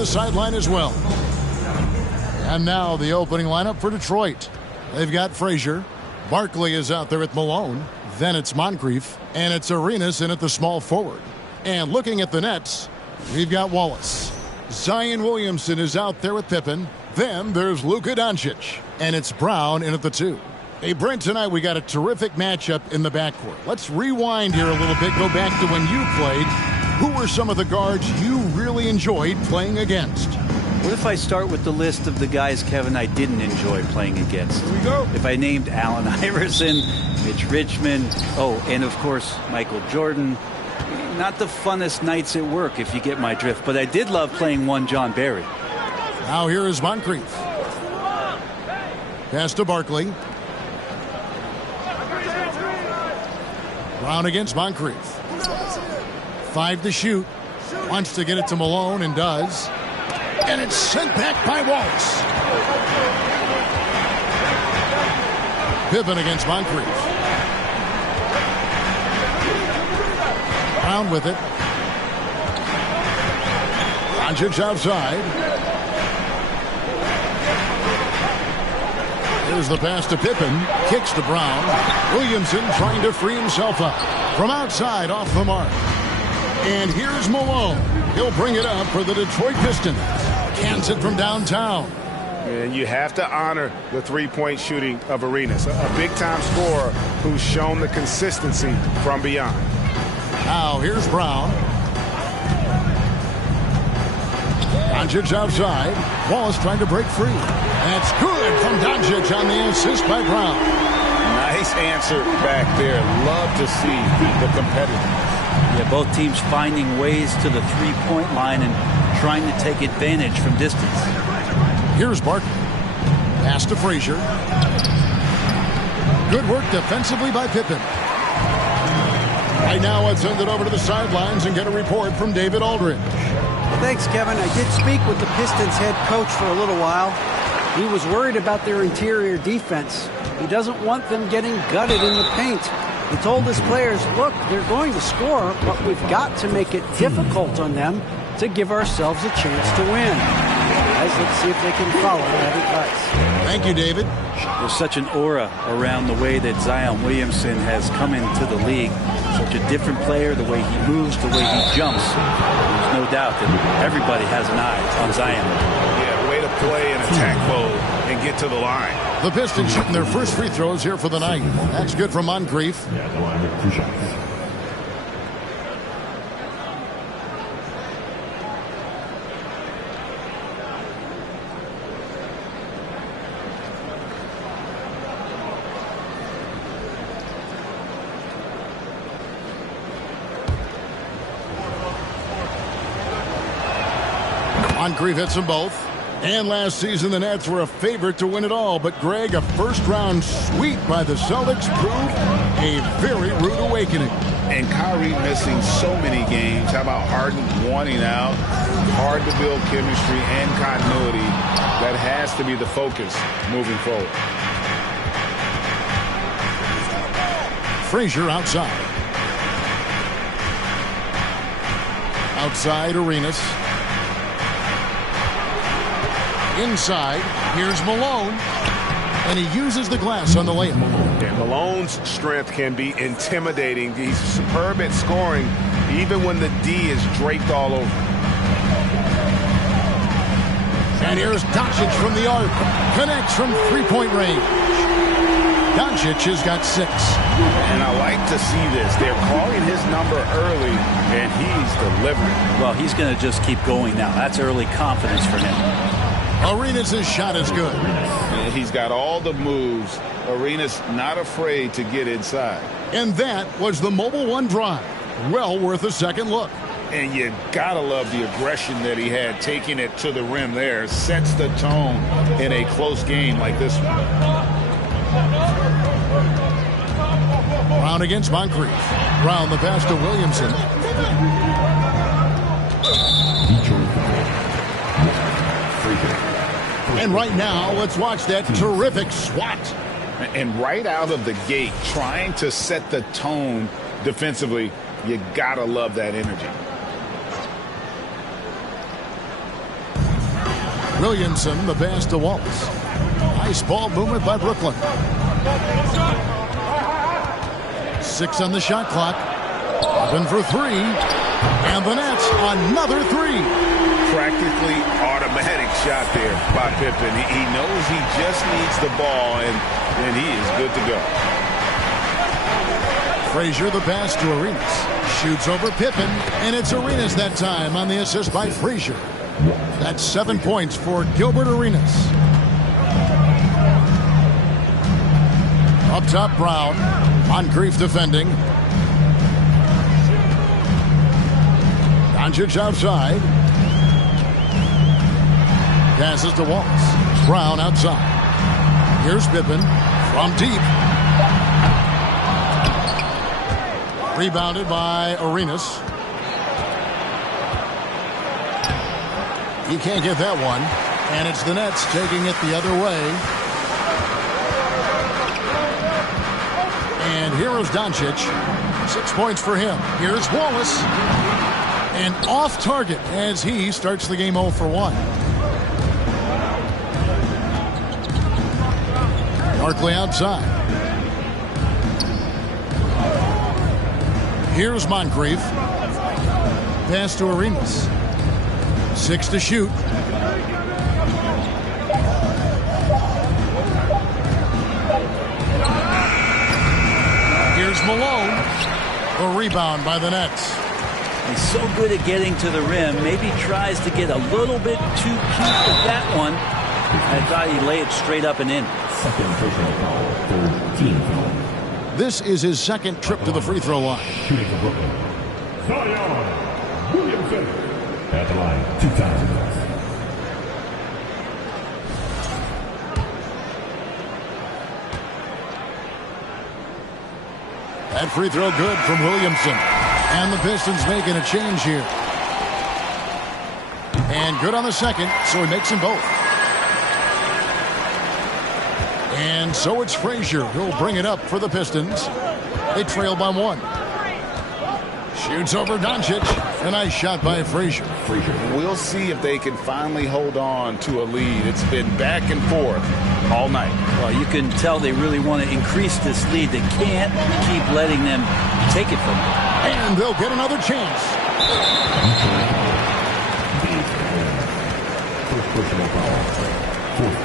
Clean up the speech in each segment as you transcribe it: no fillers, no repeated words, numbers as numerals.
the sideline as well. And now the opening lineup for Detroit. They've got Frazier. Barkley is out there at Malone. Then it's Moncrief. And it's Arenas in at the small forward. And looking at the Nets, we've got Wallace. Zion Williamson is out there with Pippen. Then there's Luka Doncic. And it's Brown in at the 2. Hey, Brent, tonight we got a terrific matchup in the backcourt. Let's rewind here a little bit. Go back to when you played. Who were some of the guards you really enjoyed playing against? What if I start with the list of the guys, Kevin, I didn't enjoy playing against? Here we go. If I named Allen Iverson, Mitch Richmond, and of course, Michael Jordan. Not the funnest nights at work, if you get my drift. But I did love playing one John Barry. Now here is Moncrief. Pass to Barkley. Brown against Moncrief. 5 to shoot. Wants to get it to Malone and does. And it's sent back by Wallace. Pippen against Moncrief. Brown with it. Doncic outside. Here's the pass to Pippen. Kicks to Brown. Williamson trying to free himself up. From outside off the mark. And here's Malone. He'll bring it up for the Detroit Pistons. Cans it from downtown. And you have to honor the three-point shooting of Arenas. A big-time scorer who's shown the consistency from beyond. Now here's Brown. Doncic outside. Wallace trying to break free. That's good from Doncic on the assist by Brown. Nice answer back there. Love to see the competitiveness. Yeah, both teams finding ways to the three-point line and trying to take advantage from distance. Here's Barkley. Pass to Frazier. Good work defensively by Pippen. Right now, let's send it over to the sidelines and get a report from David Aldridge. Thanks, Kevin. I did speak with the Pistons head coach for a little while. He was worried about their interior defense. He doesn't want them getting gutted in the paint. He told his players, look, they're going to score, but we've got to make it difficult on them to give ourselves a chance to win. Guys, let's see if they can follow that advice. Thank you, David. There's such an aura around the way that Zion Williamson has come into the league. Such a different player, the way he moves, the way he jumps. There's no doubt that everybody has an eye on Zion. Yeah, way to play in attack mode and get to the line. The Pistons shooting their first free throws here for the night. That's good from Moncrief. Moncrief hits them both. And last season, the Nets were a favorite to win it all. But, Greg, a first-round sweep by the Celtics proved a very rude awakening. And Kyrie missing so many games. How about Harden wanting out? Hard to build chemistry and continuity. That has to be the focus moving forward. Frazier outside. Outside, Arenas. Inside, here's Malone, and he uses the glass on the layup. And Malone's strength can be intimidating. He's superb at scoring, even when the D is draped all over. And here's Doncic from the arc. Connects from three-point range. Doncic has got 6. And I like to see this. They're calling his number early, and he's delivering. Well, he's going to just keep going now. That's early confidence for him. Arenas' shot is good. And he's got all the moves. Arenas not afraid to get inside. And that was the Mobile One drive. Well worth a second look. And you gotta love the aggression that he had, taking it to the rim there. Sets the tone in a close game like this one. Brown against Moncrief. Brown the pass to Williamson. And right now, let's watch that terrific swat. And right out of the gate, trying to set the tone defensively, you gotta love that energy. Williamson, the pass to Wallace. Nice ball movement by Brooklyn. 6 on the shot clock. Open for 3. And the Nets, another 3. Practically automatic shot there by Pippen. He knows he just needs the ball, and he is good to go. Frazier, the pass to Arenas. Shoots over Pippen, and it's Arenas that time on the assist by Frazier. That's 7 points for Gilbert Arenas. Up top, Brown. Moncrief defending. Doncic outside. Passes to Wallace. Brown outside. Here's Pippen from deep. Rebounded by Arenas. He can't get that one. And it's the Nets taking it the other way. And here is Doncic. 6 points for him. Here's Wallace. And off target as he starts the game 0 for 1. Barkley outside. Here's Moncrief. Pass to Arenas. 6 to shoot. Here's Malone. A rebound by the Nets. He's so good at getting to the rim. Maybe tries to get a little bit too cute with that one. I thought he'd lay it straight up and in. Second personal foul, third team foul. This is his second trip to the free throw line. Shooting for Brooklyn, Zion Williamson. At the line, 2 times. That free throw good from Williamson. And the Pistons making a change here. And good on the second, so he makes them both. And so it's Frazier who'll bring it up for the Pistons. They trail by 1. Shoots over Doncic. A nice shot by Frazier. We'll see if they can finally hold on to a lead. It's been back and forth all night. Well, you can tell they really want to increase this lead. They can't keep letting them take it from them. And they'll get another chance. First personal foul,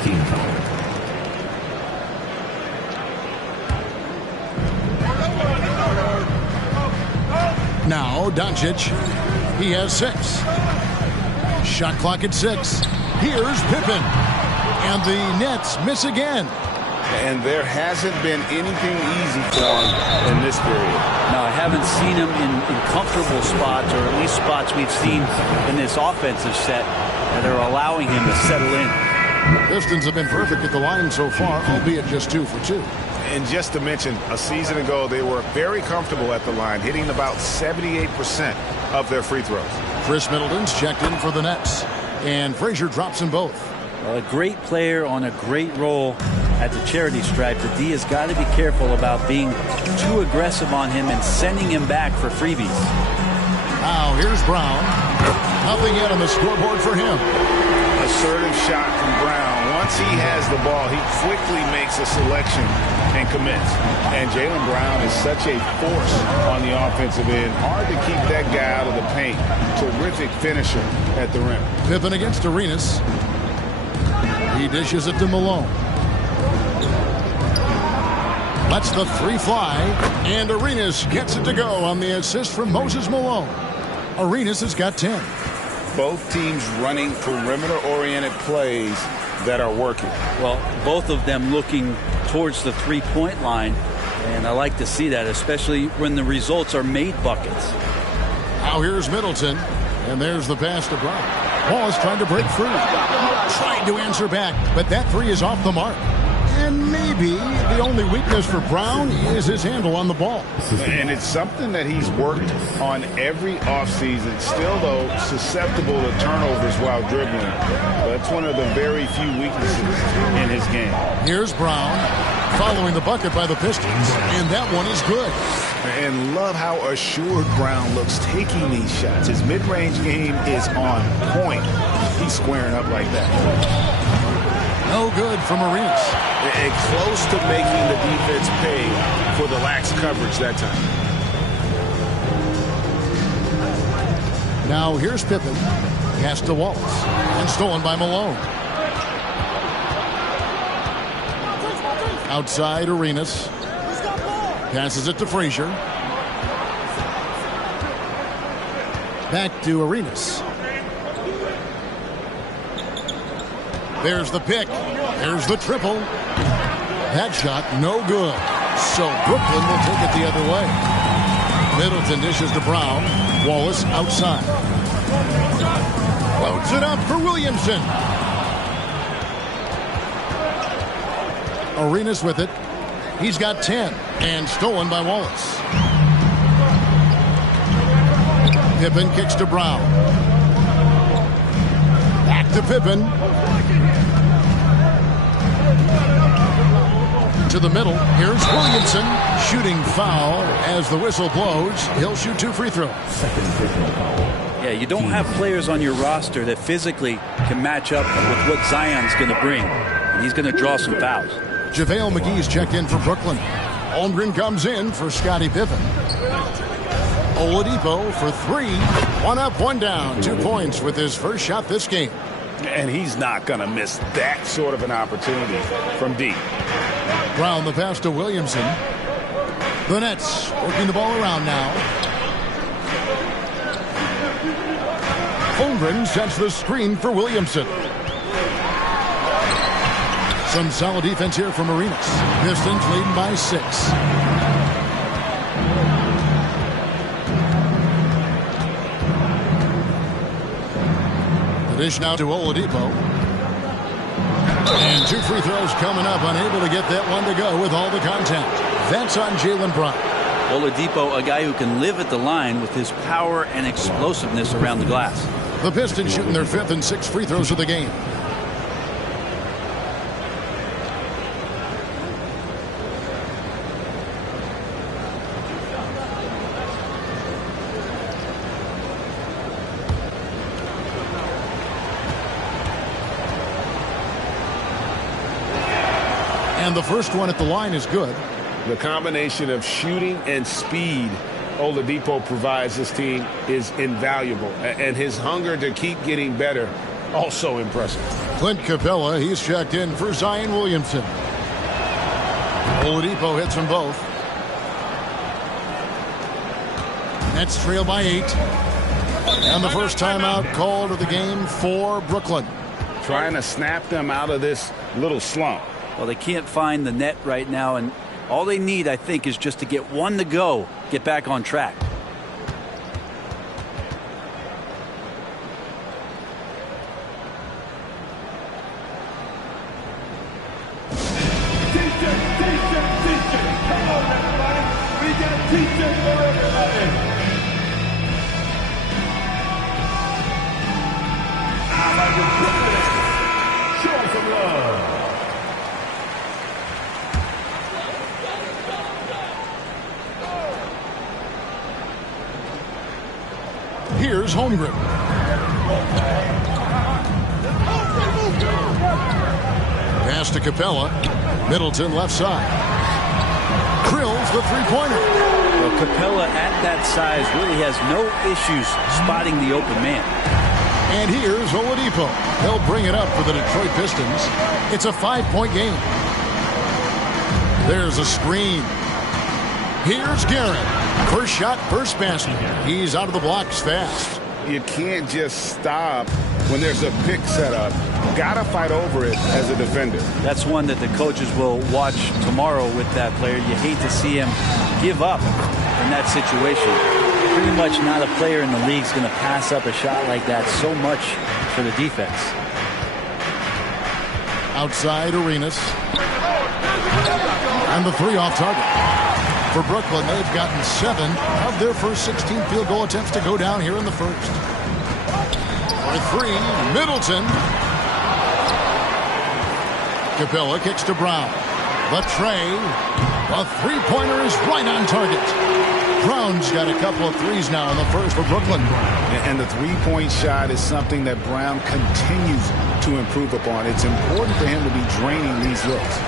14 foul. Now Doncic. He has 6. Shot clock at 6. Here's Pippen. And the Nets miss again. And there hasn't been anything easy for him in this period. No, I haven't seen him in comfortable spots, or at least spots we've seen in this offensive set that are allowing him to settle in. Pistons have been perfect at the line so far, albeit just 2 for 2. And just to mention, a season ago, they were very comfortable at the line, hitting about 78% of their free throws. Chris Middleton's checked in for the Nets. And Frazier drops them both. Well, a great player on a great role at the charity stripe. The D has got to be careful about being too aggressive on him and sending him back for freebies. Now here's Brown. Nothing yet on the scoreboard for him. Assertive shot from Brown. Once he has the ball, he quickly makes a selection and commits. And Jaylen Brown is such a force on the offensive end. Hard to keep that guy out of the paint. Terrific finisher at the rim. Pippen against Arenas. He dishes it to Malone. Lets the 3 fly. And Arenas gets it to go on the assist from Moses Malone. Arenas has got 10. Both teams running perimeter-oriented plays that are working. Well, both of them looking towards the three-point line, and I like to see that, especially when the results are made buckets. Now here's Middleton, and there's the pass to Brown. Wallace trying to break free. Trying to answer back, but that 3 is off the mark. And maybe the only weakness for Brown is his handle on the ball. And it's something that he's worked on every offseason. Still, though, susceptible to turnovers while dribbling. That's one of the very few weaknesses in his game. Here's Brown. following the bucket by the Pistons, and that one is good. And love how assured Brown looks taking these shots. His mid-range game is on point. He's squaring up like that. No good from Arenas. And close to making the defense pay for the lax coverage that time. Now here's Pippen. Pass to Wallace. And stolen by Malone. Outside Arenas. Passes it to Frazier. Back to Arenas. There's the pick. There's the triple. That shot no good. So Brooklyn will take it the other way. Middleton dishes to Brown. Wallace outside. Floats it up for Williamson. Arenas with it. He's got 10 and stolen by Wallace. Pippen kicks to Brown. Back to Pippen. To the middle. Here's Williamson. Shooting foul as the whistle blows. He'll shoot 2 free throws. Yeah, you don't have players on your roster that physically can match up with what Zion's going to bring. And he's going to draw some fouls. JaVale McGee's checked in for Brooklyn. Holmgren comes in for Scottie Pippen. Oladipo for 3. 1 up, 1 down. 2 points with his first shot this game. And he's not going to miss that sort of an opportunity from deep. Brown the pass to Williamson. The Nets working the ball around now. Holmgren sets the screen for Williamson. Some solid defense here from Arenas. Pistons leading by 6. The dish now to Oladipo. And 2 free throws coming up. Unable to get that one to go with all the contact. That's on Jaylen Brown. Oladipo, a guy who can live at the line with his power and explosiveness around the glass. The Pistons shooting their 5th and 6th free throws of the game. And the first one at the line is good. The combination of shooting and speed Oladipo provides this team is invaluable. And his hunger to keep getting better, also impressive. Clint Capella, he's checked in for Zion Williamson. Oladipo hits them both. Nets trail by 8. And the first timeout called of the game for Brooklyn. Trying to snap them out of this little slump. Well, they can't find the net right now, and all they need, I think, is just to get one to go, get back on track. Come on, everybody. We got T-shirt for everybody. I like the Brooklyn. Show them some love. Here's Holmgren. Pass to Capella. Middleton left side. Drills the three-pointer. Well, Capella at that size really has no issues spotting the open man. And here's Oladipo. He'll bring it up for the Detroit Pistons. It's a 5-point game. There's a screen. Here's Garrett. First shot, first basket. He's out of the blocks fast. You can't just stop when there's a pick set up. Got to fight over it as a defender. That's one that the coaches will watch tomorrow with that player. You hate to see him give up in that situation. Pretty much not a player in the league is going to pass up a shot like that so much for the defense. Outside Arenas. And the 3 off target. For Brooklyn, they've gotten 7 of their first 16 field goal attempts to go down here in the first. For 3, Middleton. Capella kicks to Brown. The tray. The three-pointer is right on target. Brown's got a couple of threes now in the first for Brooklyn. And the three-point shot is something that Brown continues to improve upon. It's important for him to be draining these looks.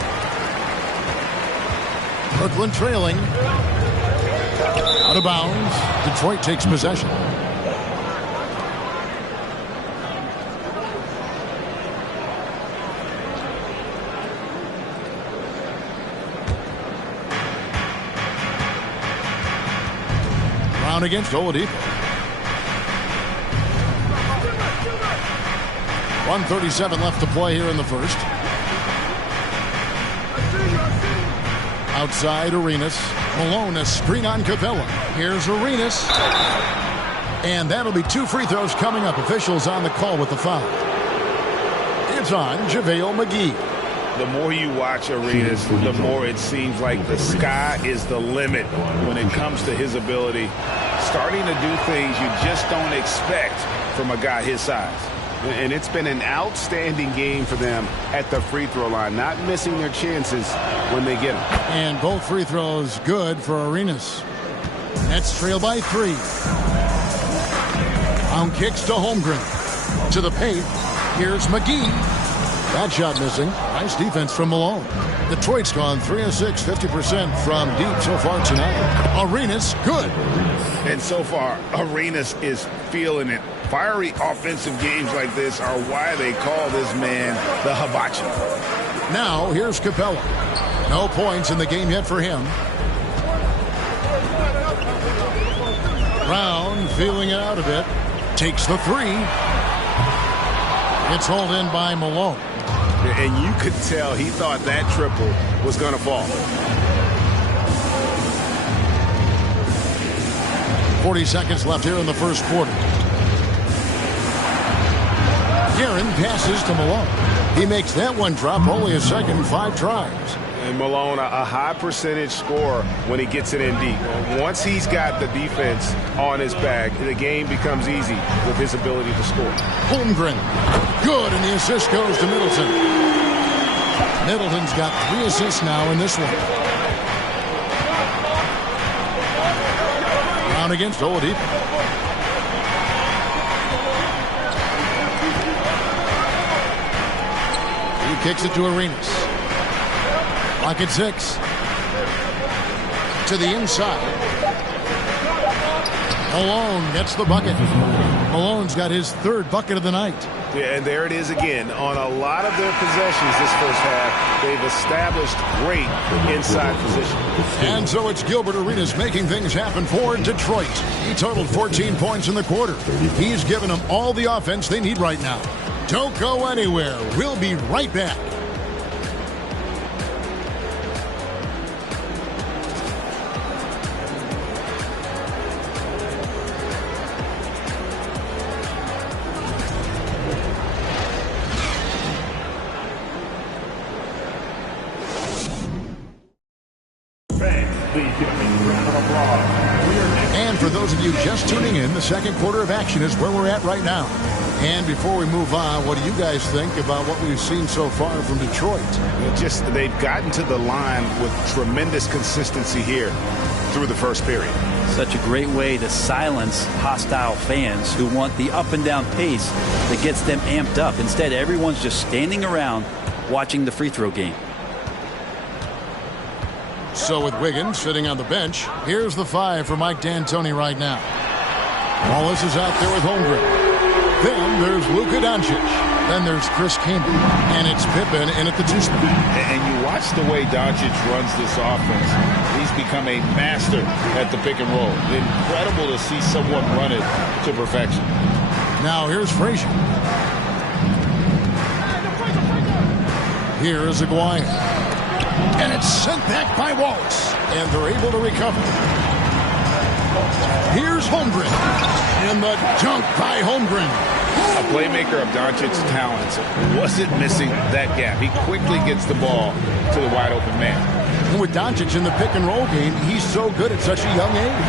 Brooklyn trailing. Out of bounds. Detroit takes possession. Brown against Oladipo. 1:37 left to play here in the first. Outside Arenas. Malone, a screen on Capella. Here's Arenas. And that'll be 2 free throws coming up. Officials on the call with the foul. It's on JaVale McGee. The more you watch Arenas, the more it seems like the sky is the limit when it comes to his ability. Starting to do things you just don't expect from a guy his size. And it's been an outstanding game for them at the free throw line, not missing their chances when they get them. And both free throws good for Arenas. Nets trail by 3. Brown kicks to Holmgren. To the paint. Here's McGee. That shot missing. Nice defense from Malone. Detroit's gone 3 of 6, 50% from deep so far tonight. Arenas, good. And so far, Arenas is feeling it. Fiery offensive games like this are why they call this man the Hibachi. Now, here's Capella. No points in the game yet for him. Brown feeling it out a bit. Takes the 3. It's hauled in by Malone. And you could tell he thought that triple was going to fall. 40 seconds left here in the first quarter. Guerin passes to Malone. He makes that one drop, only a second, 5 tries. And Malone, a high percentage scorer when he gets it in deep. Once he's got the defense on his back, the game becomes easy with his ability to score. Holmgren, good, and the assist goes to Middleton. Middleton's got 3 assists now in this one. Brown against Oladipo. He kicks it to Arenas. Lock at 6. To the inside. Malone gets the bucket. Malone's got his 3rd bucket of the night. Yeah, and there it is again. On a lot of their possessions this first half, they've established great inside position. And so it's Gilbert Arenas making things happen for Detroit. He totaled 14 points in the quarter. He's given them all the offense they need right now. Don't go anywhere. We'll be right back. And for those of you just tuning in, the second quarter of action is where we're at right now. And before we move on, what do you guys think about what we've seen so far from Detroit? Just they've gotten to the line with tremendous consistency here through the first period. Such a great way to silence hostile fans who want the up and down pace that gets them amped up. Instead, everyone's just standing around watching the free throw game. So with Wiggins sitting on the bench, here's the 5 for Mike D'Antoni right now. Wallace is out there with Holmgren. Then there's Luka Doncic. Then there's Chris Kaman. And it's Pippen in at the 2 spot. And you watch the way Doncic runs this offense. He's become a master at the pick and roll. Incredible to see someone run it to perfection. Now here's Frazier. Here is Aguirre. And it's sent back by Wallace. And they're able to recover. Here's Holmgren. And the dunk by Holmgren. A playmaker of Doncic's talents wasn't missing that gap. He quickly gets the ball to the wide open man. And with Doncic in the pick and roll game, he's so good at such a young age.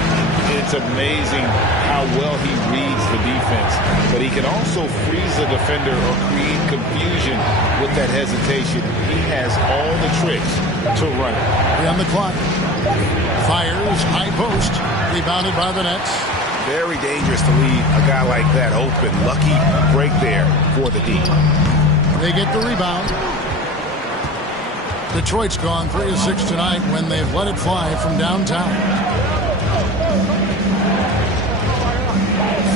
It's amazing how well he reads the defense, but he can also freeze the defender or create confusion with that hesitation. He has all the tricks to run it. On the clock. Fires, high post, rebounded by the Nets. Very dangerous to leave a guy like that open. Lucky break there for the D. They get the rebound. Detroit's gone 3 of 6 tonight when they've let it fly from downtown.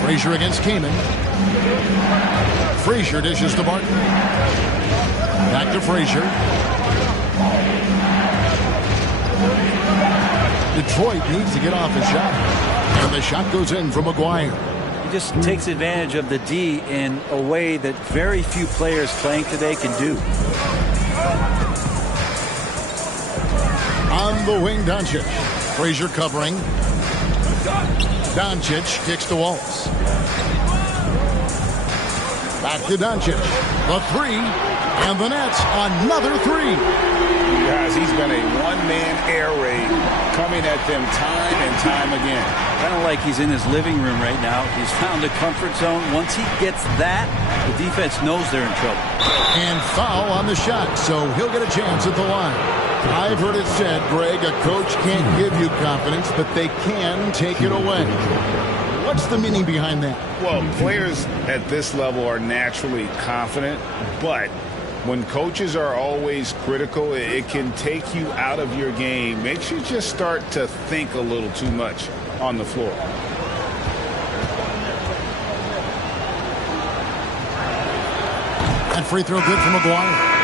Frazier against Kaman. Frazier dishes to Barton. Back to Frazier. Detroit needs to get off a shot. And the shot goes in from McGuire. He just takes advantage of the D in a way that very few players playing today can do. On the wing, Doncic. Frazier covering. Doncic kicks to Wallace. Back to Doncic. The three. And the Nets, another three. Guys, he's been a one-man air raid coming at them time and time again. Kind of like he's in his living room right now. He's found a comfort zone. Once he gets that, the defense knows they're in trouble. And foul on the shot, so he'll get a chance at the line. I've heard it said, Greg, a coach can't give you confidence, but they can take it away. What's the meaning behind that? Well, players at this level are naturally confident, but when coaches are always critical, it can take you out of your game. Makes you just start to think a little too much on the floor. And free throw good for McGuire.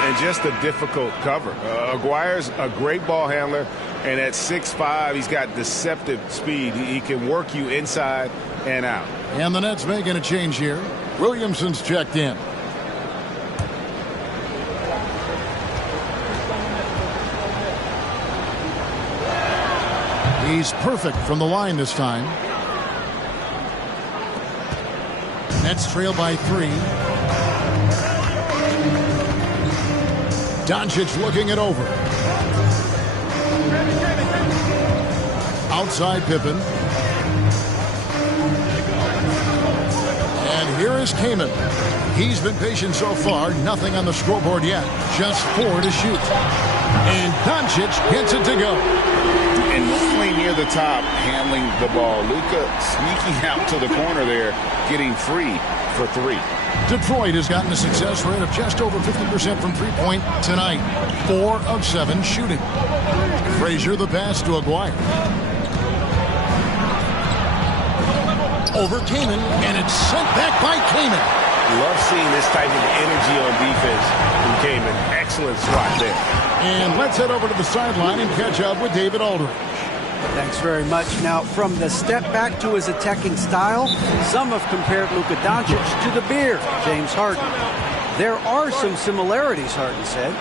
And just a difficult cover. Aguirre's a great ball handler, and at 6'5", he's got deceptive speed. He can work you inside and out. And the Nets making a change here. Williamson's checked in. He's perfect from the line this time. Nets trail by 3. Doncic looking it over. Outside Pippen. And here is Kaman. He's been patient so far. Nothing on the scoreboard yet. Just 4 to shoot. And Doncic gets it to go. And normally near the top, handling the ball. Luka sneaking out to the corner there, getting free for 3. Detroit has gotten a success rate of just over 50% from three-point tonight. 4 of 7 shooting. Frazier the pass to Aguirre. Over Kaman, and it's sent back by Kaman. Love seeing this type of energy on defense from Kaman. Excellent swat there. And let's head over to the sideline and catch up with David Aldridge. Thanks very much. Now, from the step back to his attacking style, some have compared Luka Doncic to the Bear, James Harden. There are some similarities, Harden said.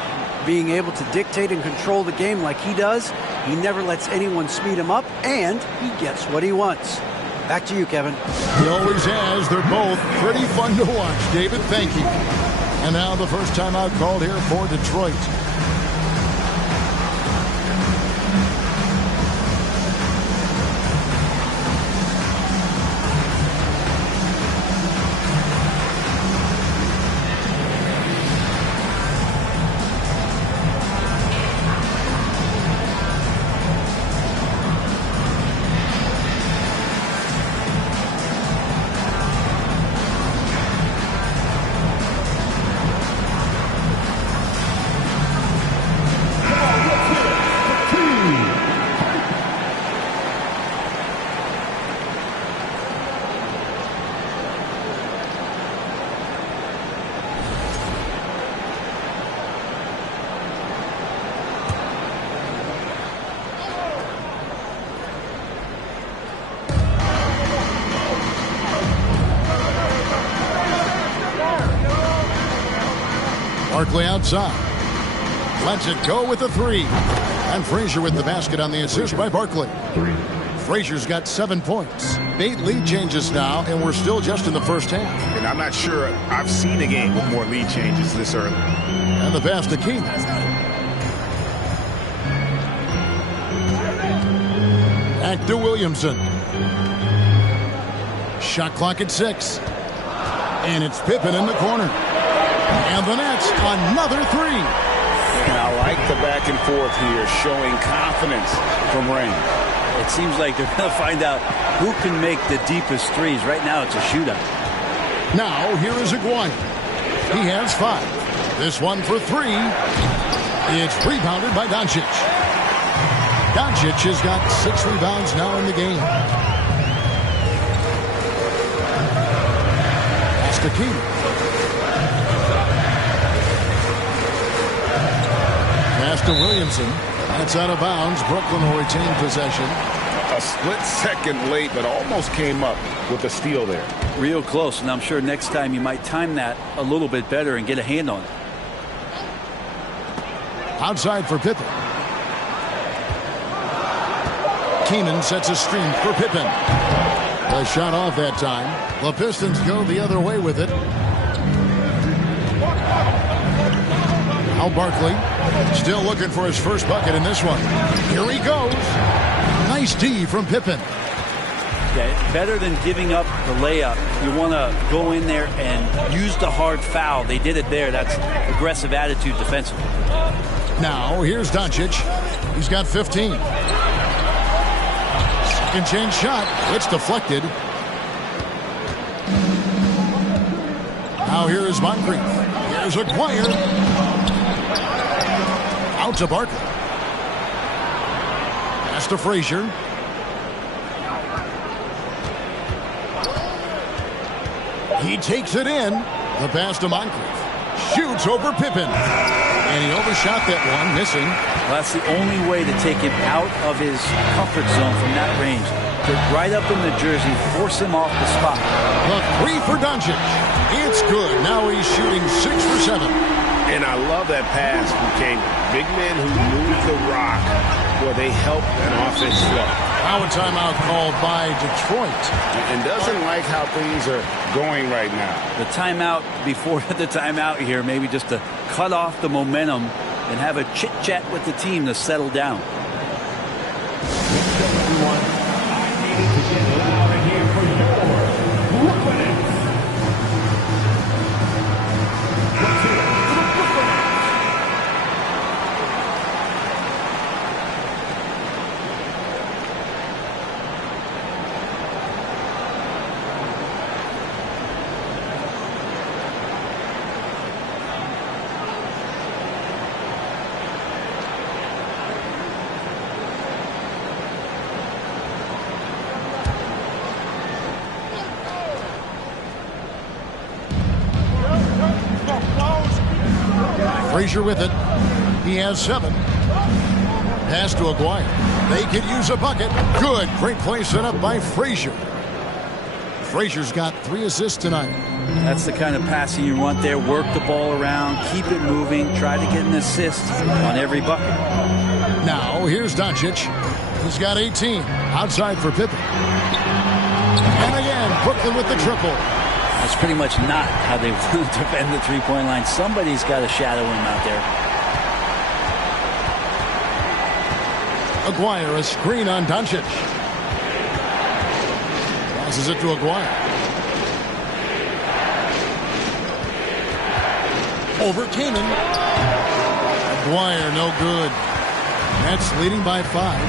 Being able to dictate and control the game like he does, he never lets anyone speed him up, and he gets what he wants. Back to you, Kevin. He always has. They're both pretty fun to watch. David, thank you. And now the first timeout called here for Detroit. Barkley outside. Lets it go with the 3. And Frazier with the basket on the assist by Barkley. Frazier's got 7 points. 8 lead changes now, and we're still just in the first half. And I'm not sure I've seen a game with more lead changes this early. And the pass to Keith. Back to Williamson. Shot clock at 6. And it's Pippen in the corner. And the Nets, another three. And I like the back and forth here, showing confidence from Rain. It seems like they're going to find out who can make the deepest threes. Right now, it's a shootout. Now, here is Aguirre. He has 5. This one for 3. It's rebounded by Doncic. Doncic has got 6 rebounds now in the game. That's the key. Pass to Williamson. That's out of bounds. Brooklyn will retain possession. A split second late, but almost came up with a steal there. Real close, and I'm sure next time you might time that a little bit better and get a hand on it. Outside for Pippen. Keenan sets a screen for Pippen. A shot off that time. The Pistons go the other way with it. Al Barkley still looking for his first bucket in this one. Here he goes. Nice D from Pippen. Yeah, better than giving up the layup. You want to go in there and use the hard foul. They did it there. That's aggressive attitude defensively. Now, here's Doncic. He's got 15. Second chance shot. It's deflected. Now here is Moncrief. Here's Aguirre. Out to Barkley. Pass to Frazier. He takes it in. The pass to Moncrief. Shoots over Pippen. And he overshot that one, missing. Well, that's the only way to take him out of his comfort zone from that range. Get right up in the jersey, force him off the spot. The 3 for Doncic. It's good. Now he's shooting 6 for 7. And I love that pass from Kane. Big men who move the rock where they help an offense flow. Now a timeout called by Detroit. And doesn't like how things are going right now. The timeout before the timeout here, maybe just to cut off the momentum and have a chit-chat with the team to settle down. Frazier with it. He has 7. Pass to Aguirre. They could use a bucket. Good. Great play set up by Frazier. Frazier's got 3 assists tonight. That's the kind of passing you want there. Work the ball around. Keep it moving. Try to get an assist on every bucket. Now, here's Doncic. He's got 18. Outside for Pippen. And again, Brooklyn with the triple. That's pretty much not how they want to defend the three-point line. Somebody's got to shadow him out there. Aguirre, a screen on Doncic. Passes it to Aguirre. Over Keenan. Aguirre, no good. Nets leading by 5.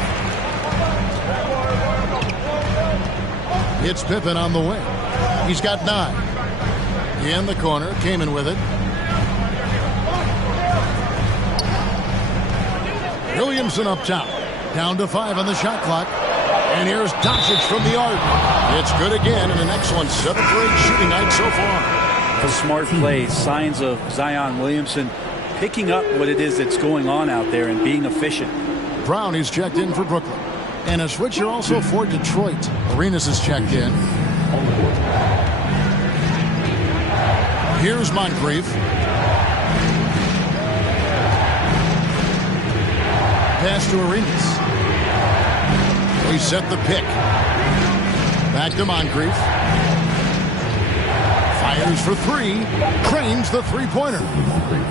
It's Pippen on the way. He's got 9. In the corner, Kaman with it. Williamson up top. Down to 5 on the shot clock. And here's Doncic from the arc. It's good again, and an excellent 7 for 8 shooting night so far. A smart play. Signs of Zion Williamson picking up what it is that's going on out there and being efficient. Brown is checked in for Brooklyn. And a switcher also for Detroit. Arenas is checked in. Here's Moncrief. Pass to Arenas. We set the pick. Back to Moncrief. Fires for 3. Cranes the three-pointer.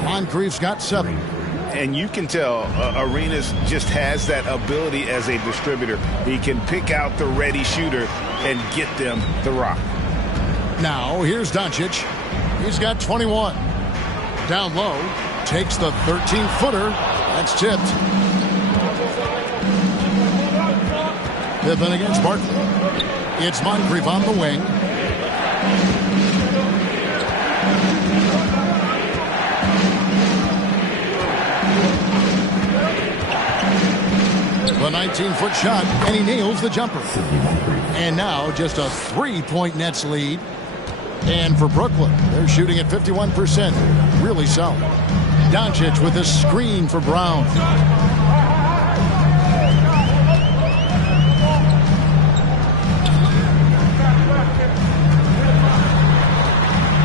Moncrief's got 7. And you can tell Arenas just has that ability as a distributor. He can pick out the ready shooter and get them the rock. Now, here's Doncic. He's got 21. Down low, takes the 13-footer. That's tipped. Pippen against Barkley. It's Moncrief on the wing. The 19-foot shot, and he nails the jumper. And now just a 3-point Nets lead. And for Brooklyn, they're shooting at 51%. Really solid. Doncic with a screen for Brown.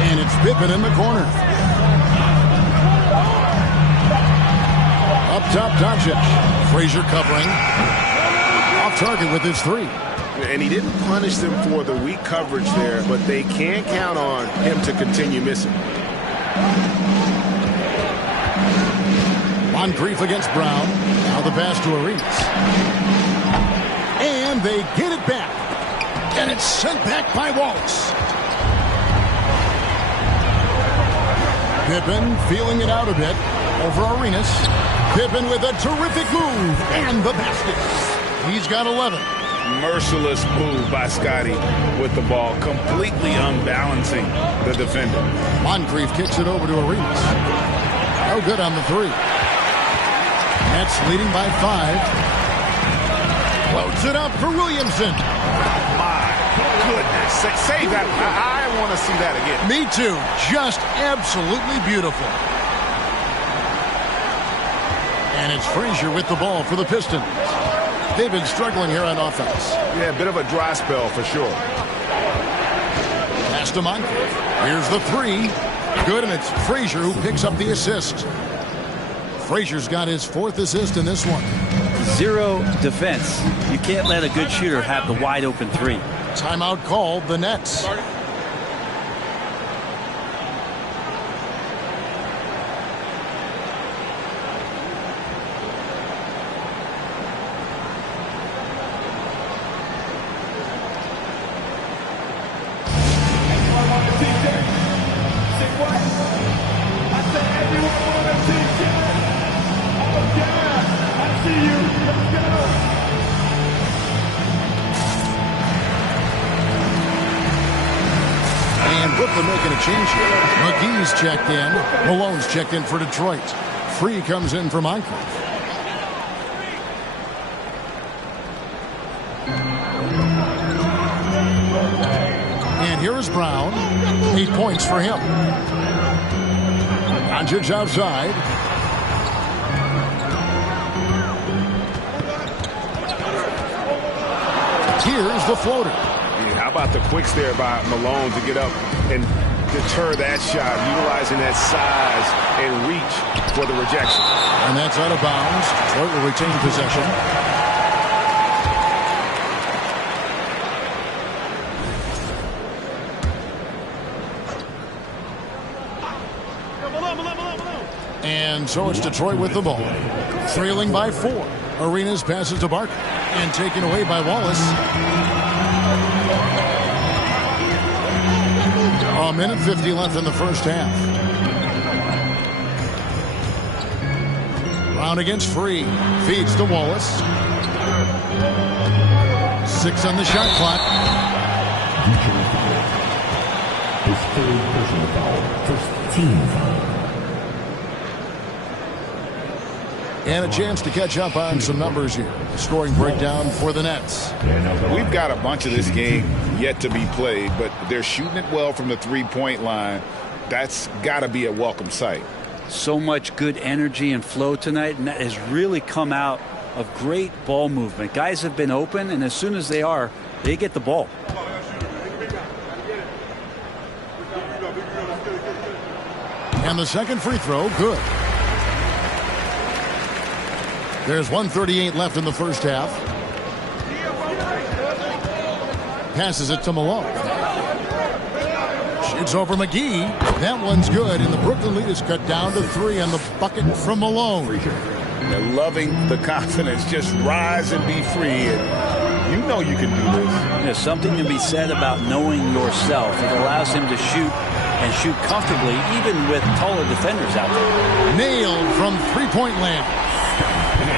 And it's Pippen in the corner. Up top, Doncic. Frazier covering. Off target with his three. And he didn't punish them for the weak coverage there, but they can't count on him to continue missing. Moncrief against Brown. Now the pass to Arenas. And they get it back. And it's sent back by Wallace. Pippen feeling it out a bit over Arenas. Pippen with a terrific move and the basket. He's got 11. Merciless move by Scotty with the ball, completely unbalancing the defender. Moncrief kicks it over to Arenas. No good on the three. Nets leading by 5. Floats it up for Williamson. My goodness. Save that. I want to see that again. Me too. Just absolutely beautiful. And it's Frazier with the ball for the Pistons. They've been struggling here on offense. Yeah, a bit of a dry spell for sure. Pass to Moncrief. Here's the three. Good, and it's Frazier who picks up the assist. Frazier's got his 4th assist in this one. 0 defense. You can't let a good shooter have the wide open three. Timeout called, the Nets. Brooklyn making a change here. McGee's checked in. Malone's checked in for Detroit. Free comes in for Moncrief. And here is Brown. 8 points for him. Doncic outside. Here's the floater. How about the quicks there by Malone to get up and deter that shot, utilizing that size and reach for the rejection. And that's out of bounds. Detroit will retain possession. And so it's Detroit with the ball. Trailing by 4. Arenas passes to Barkley. And taken away by Wallace. A minute 50 left in the first half. Brown against Free. Feeds to Wallace. 6 on the shot clock. His 3rd personal foul. First team foul. And a chance to catch up on some numbers here. Scoring breakdown for the Nets. We've got a bunch of this game yet to be played, but they're shooting it well from the three-point line. That's got to be a welcome sight. So much good energy and flow tonight, and that has really come out of great ball movement. Guys have been open, and as soon as they are, they get the ball. And the second free throw, good. There's 1:38 left in the first half. Passes it to Malone. It's over McGee. That one's good, and the Brooklyn lead is cut down to 3 on the bucket from Malone. They're loving the confidence. Just rise and be free. And you know you can do this. There's something to be said about knowing yourself. It allows him to shoot and shoot comfortably, even with taller defenders out there. Nailed from three-point land.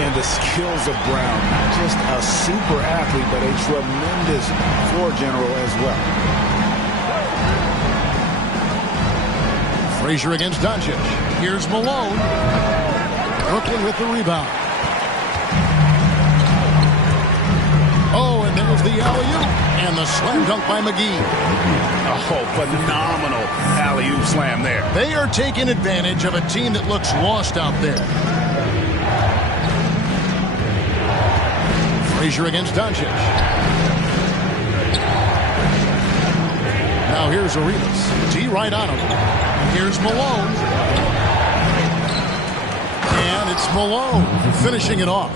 And the skills of Brown, not just a super athlete, but a tremendous floor general as well. Frazier against doncic. Here's Malone. Brooklyn with the rebound. Oh, and there's the alley-oop. And the slam dunk by McGee. Oh, phenomenal alley-oop slam there. They are taking advantage of a team that looks lost out there. Frazier against doncic. Now here's Arenas. D right on him. Here's Malone. And it's Malone finishing it off.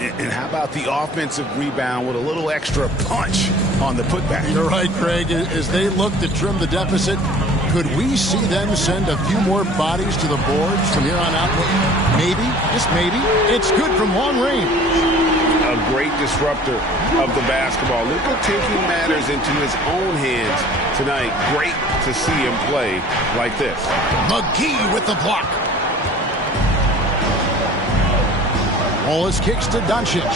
And how about the offensive rebound with a little extra punch on the putback? You're right, Craig. As they look to trim the deficit, could we see them send a few more bodies to the boards from here on out? Maybe, just maybe. It's good from long range. A great disruptor of the basketball. Luka taking matters into his own hands tonight. Great to see him play like this. McGee with the block. Wallace kicks to doncic.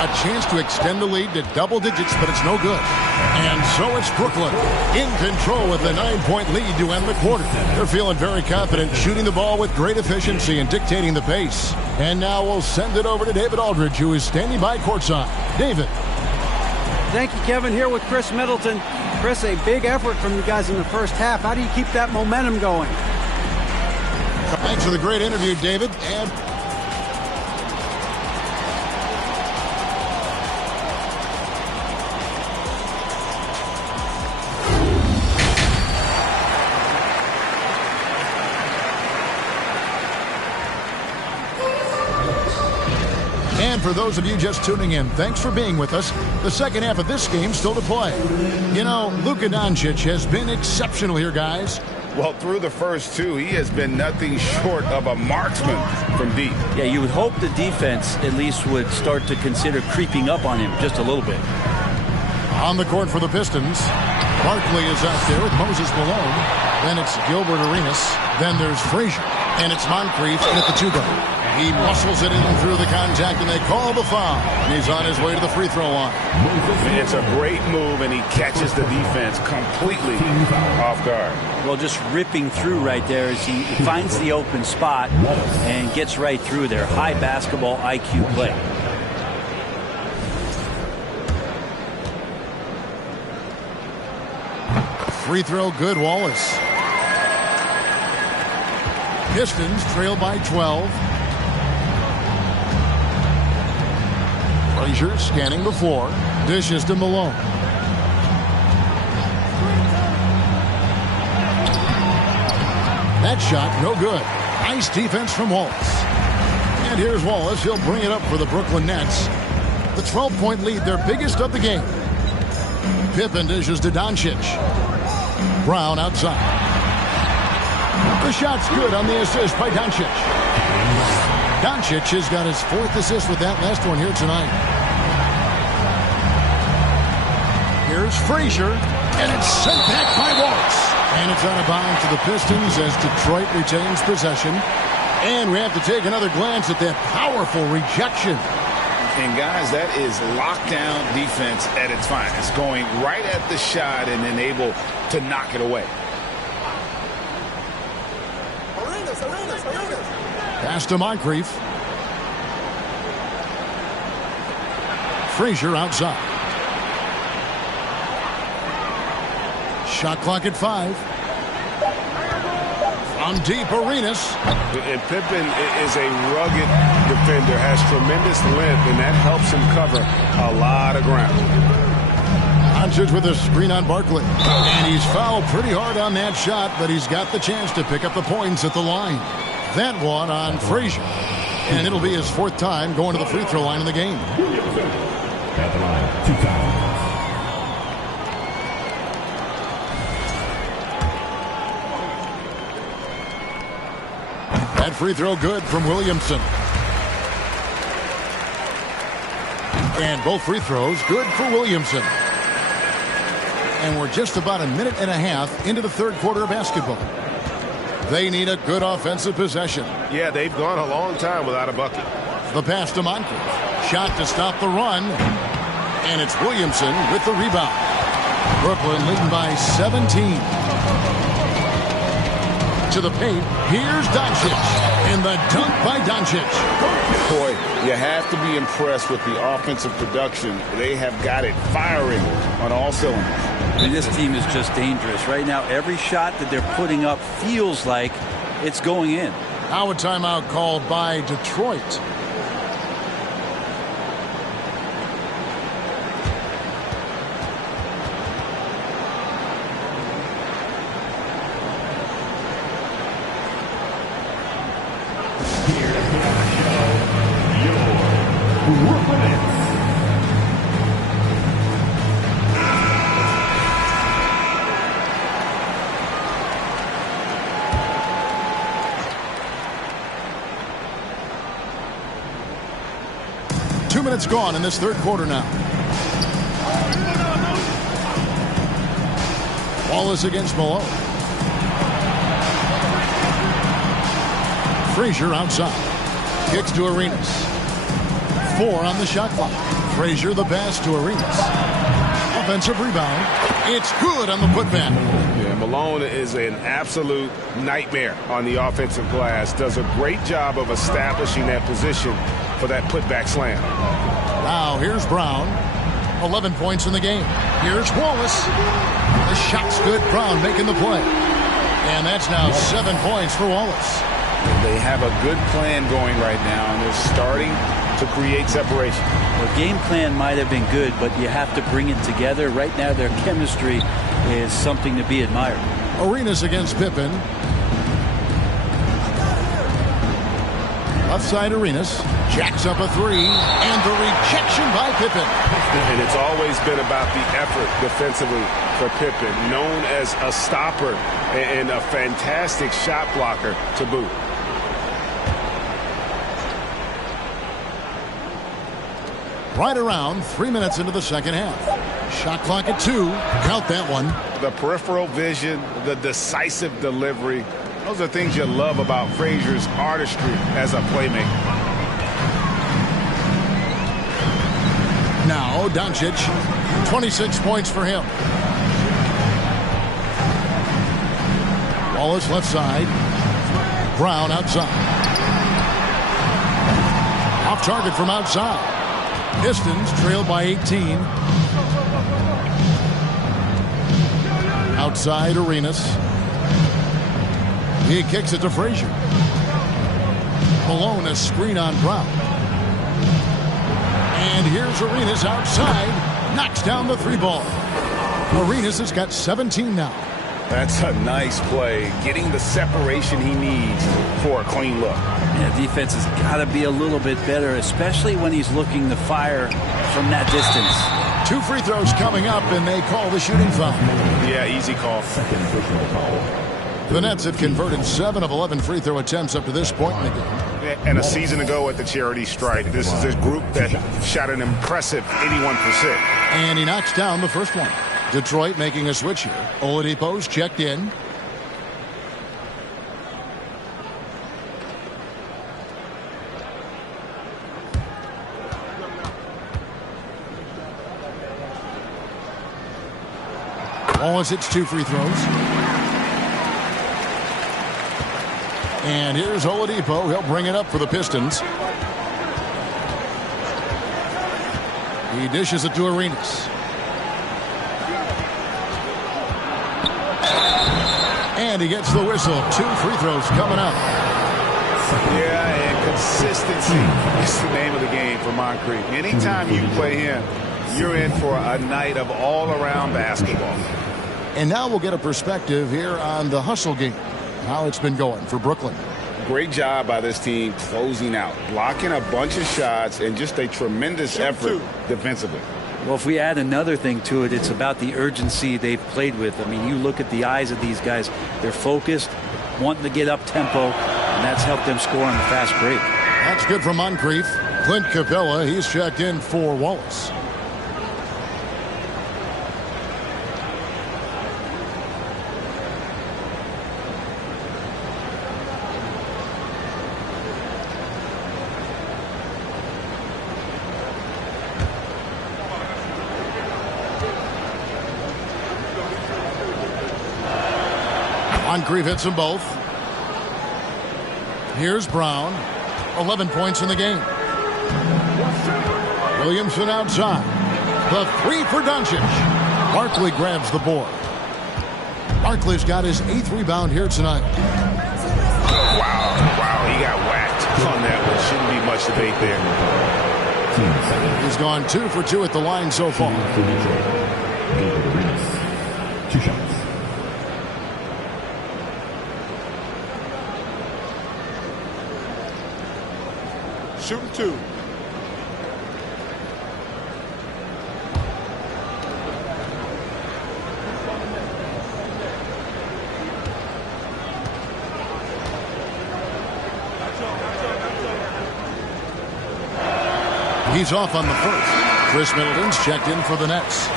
A chance to extend the lead to double digits, but it's no good. And so it's Brooklyn in control with a 9-point lead to end the quarter. They're feeling very confident, shooting the ball with great efficiency and dictating the pace. And now we'll send it over to David Aldridge, who is standing by courtside. David. Thank you, Kevin. Here with Chris Middleton. Chris, a big effort from you guys in the first half. How do you keep that momentum going? Thanks for the great interview, David. And for those of you just tuning in, thanks for being with us. The second half of this game still to play. You know, Luka Doncic has been exceptional here, guys. Well, through the first two, he has been nothing short of a marksman from deep. Yeah, you would hope the defense at least would start to consider creeping up on him just a little bit. On the court for the Pistons, Barkley is out there with Moses Malone. Then it's Gilbert Arenas. Then there's Frazier. And it's Moncrief in at the 2-guard. He muscles it in through the contact, and they call the foul. And he's on his way to the free throw line. It's a great move, and he catches the defense completely off guard. Well, just ripping through right there as he finds the open spot and gets right through there. High basketball IQ play. Free throw good, Wallace. Pistons trail by 12. Frazier scanning the floor. Dishes to Malone. That shot, no good. Nice defense from Wallace. And here's Wallace. He'll bring it up for the Brooklyn Nets. The 12-point lead, their biggest of the game. Pippen dishes to Doncic. Brown outside. The shot's good on the assist by Doncic. Doncic has got his 4th assist with that last one here tonight. Here's Frazier, and it's sent back by Wallace. And it's out of bounds to the Pistons as Detroit retains possession. And we have to take another glance at that powerful rejection. And guys, that is lockdown defense at its finest. Going right at the shot and then able to knock it away. Pass to Moncrief. Frazier outside. Shot clock at 5. On deep, Arenas. And Pippen is a rugged defender, has tremendous length, and that helps him cover a lot of ground. Doncic with a screen on Barkley. And he's fouled pretty hard on that shot, but he's got the chance to pick up the points at the line. That one on Frazier. And it'll be his 4th time going to the free throw line in the game. At the line, 2 times. Second free throw good from Williamson. And both free throws good for Williamson. And we're just about a minute and a half into the third quarter of basketball. They need a good offensive possession. Yeah, they've gone a long time without a bucket. The pass to Moncrief. Shot to stop the run. And it's Williamson with the rebound. Brooklyn leading by 17. To the paint. Here's Doncic. And the dunk by Doncic. Boy, you have to be impressed with the offensive production. They have got it firing on all cylinders. I mean, this team is just dangerous. Right now, every shot that they're putting up feels like it's going in. Now a timeout called by Detroit. Minutes gone in this third quarter now. Wallace against Malone. Frazier outside. Kicks to Arenas. 4 on the shot clock. Frazier the pass to Arenas. Offensive rebound. It's good on the putback. Yeah, Malone is an absolute nightmare on the offensive glass. Does a great job of establishing that position for that putback slam. Now here's Brown. 11 points in the game. Here's Wallace. The shot's good. Brown making the play. And that's now 7 points for Wallace. They have a good plan going right now, and they're starting to create separation. The game plan might have been good, but you have to bring it together. Right now, their chemistry is something to be admired. Arenas against Pippen. Left side Arenas. Jacks up a 3. And the rejection by Pippen. And it's always been about the effort defensively for Pippen. Known as a stopper and a fantastic shot blocker to boot. Right around 3 minutes into the second half. Shot clock at 2. Count that one. The peripheral vision, the decisive delivery. Those are things you love about Frazier's artistry as a playmaker. Now Doncic. 26 points for him. Wallace left side. Brown outside. Off target from outside. Pistons trailed by 18. Outside Arenas. He kicks it to Frazier. Malone a screen on Brown. And here's Arenas outside. Knocks down the 3-ball. Arenas has got 17 now. That's a nice play. Getting the separation he needs for a clean look. Yeah, defense has got to be a little bit better, especially when he's looking to fire from that distance. 2 free throws coming up, and they call the shooting foul. Yeah, easy call. Second personal foul. The Nets have converted 7 of 11 free throw attempts up to this point in the game. And a season ago at the charity strike, this is a group that shot an impressive 81%. And he knocks down the first one. Detroit making a switch here. Oladipo's checked in. Wallace hits 2 free throws. And here's Oladipo. He'll bring it up for the Pistons. He dishes it to Arenas. And he gets the whistle. 2 free throws coming up. Yeah, and consistency is the name of the game for Moncrief. Anytime you play him, you're in for a night of all-around basketball. And now we'll get a perspective here on the hustle game. How it's been going for Brooklyn. Great job by this team closing out, blocking a bunch of shots, and just a tremendous effort defensively. Well, if we add another thing to it, it's about the urgency they've played with. I mean, you look at the eyes of these guys. They're focused, wanting to get up tempo. And that's helped them score on the fast break. That's good from Moncrief. Clint Capella, he's checked in for Wallace. Moncrief hits them both. Here's Brown. 11 points in the game. Williamson outside. The three for doncic. Barkley grabs the board. Barkley's got his 8th rebound here tonight. Wow, he got whacked on that one. Shouldn't be much debate there. He's gone 2 for 2 at the line so far. 2 shots. Shooting 2. He's off on the first. Chris Middleton's checked in for the Nets.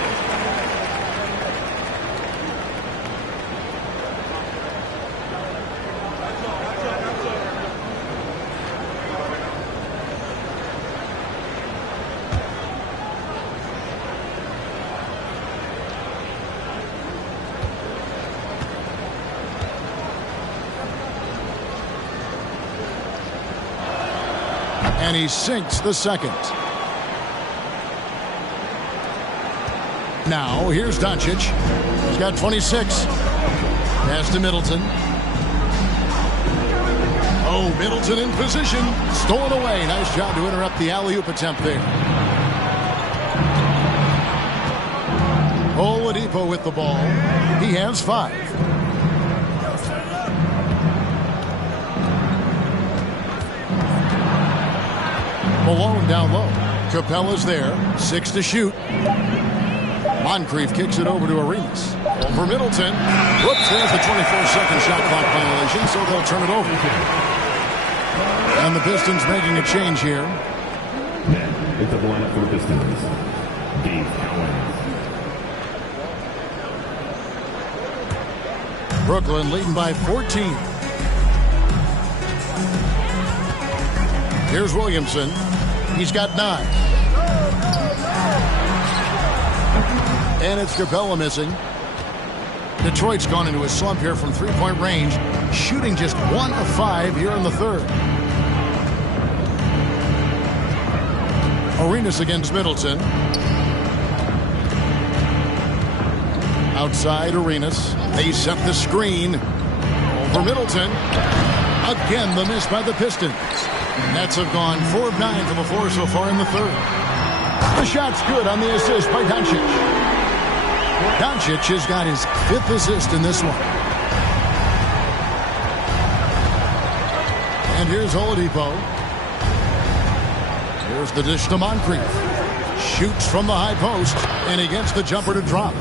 And he sinks the second. Now, here's Doncic. He's got 26. Pass to Middleton. Oh, Middleton in position. Stolen away. Nice job to interrupt the alley-oop attempt there. Oladipo with the ball. He has 5. Malone down low. Capella's there. 6 to shoot. Moncrief kicks it over to Arenas. Over Middleton. Whoops, there's the 24-second shot clock violation, so they'll turn it over. And the Pistons making a change here. Then, into the lineup for the Pistons. Dave Cowens. Brooklyn leading by 14. Here's Williamson. He's got 9. And it's Capella missing. Detroit's gone into a slump here from three-point range, shooting just 1 of 5 here in the third. Arenas against Middleton. Outside Arenas. They set the screen. Over Middleton. Again, the miss by the Pistons. Nets have gone 4 of 9 from the floor so far in the third. The shot's good on the assist by Doncic. Doncic has got his 5th assist in this one. And here's Oladipo. Here's the dish to Moncrief. Shoots from the high post, and he gets the jumper to drop.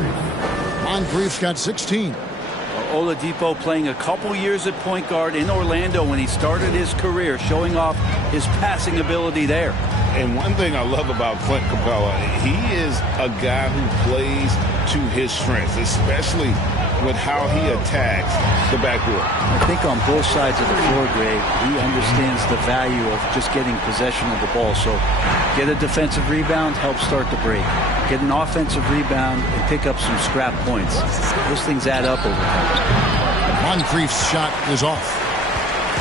Moncrief's got 16. Oladipo playing a couple years at point guard in Orlando when he started his career, showing off his passing ability there. And one thing I love about Clint Capella, he is a guy who plays to his strengths, especially with how he attacks the backcourt. I think on both sides of the floor, Greg, he understands the value of just getting possession of the ball. So get a defensive rebound, help start the break. Get an offensive rebound and pick up some scrap points. Those things add up over time. Moncrief's shot is off.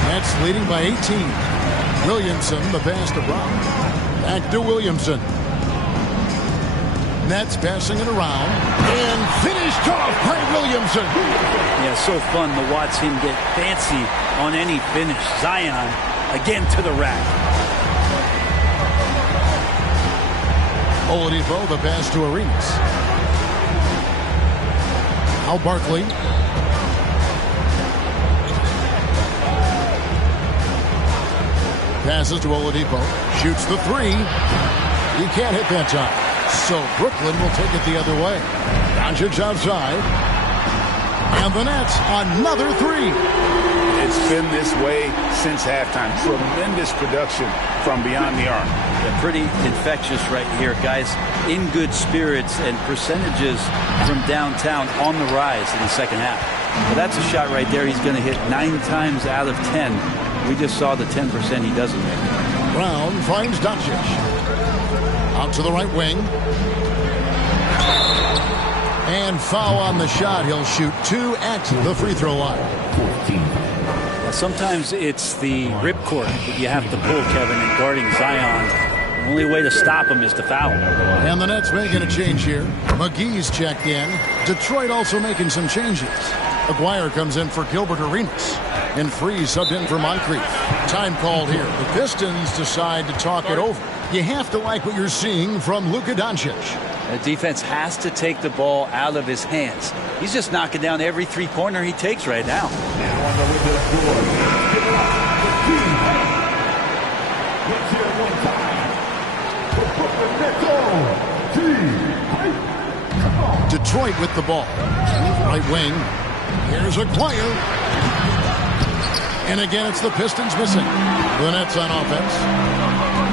Nets leading by 18. Williamson, the pass to Brown. Back to Williamson. Nets passing it around. And finished off by Williamson. Yeah, so fun to watch him get fancy on any finish. Zion again to the rack. Oladipo, the pass to Arenas. Now Barkley. Passes to Oladipo. Shoots the 3. He can't hit that time. So Brooklyn will take it the other way. Doncic outside. And the Nets, another three. It's been this way since halftime. Tremendous production from beyond the arc. Yeah, pretty infectious right here. Guys in good spirits and percentages from downtown on the rise in the second half. Well, that's a shot right there he's going to hit 9 times out of 10. We just saw the 10% he doesn't make. Brown finds Doncic. Out to the right wing. And foul on the shot. He'll shoot 2 at the free throw line. Now, sometimes it's the ripcord that you have to pull, Kevin, in guarding Zion. The only way to stop him is to foul. And the Nets making a change here. McGee's checked in. Detroit also making some changes. Aguirre comes in for Gilbert Arenas. And Freeze subbed in for Moncrief. Time called here. The Pistons decide to talk it over. You have to like what you're seeing from Luka Doncic. The defense has to take the ball out of his hands. He's just knocking down every three-pointer he takes right now. Now on the way to the floor. Let's hear it one time. Detroit with the ball. Right wing. Here's Aguirre. And again, it's the Pistons missing. The Nets on offense.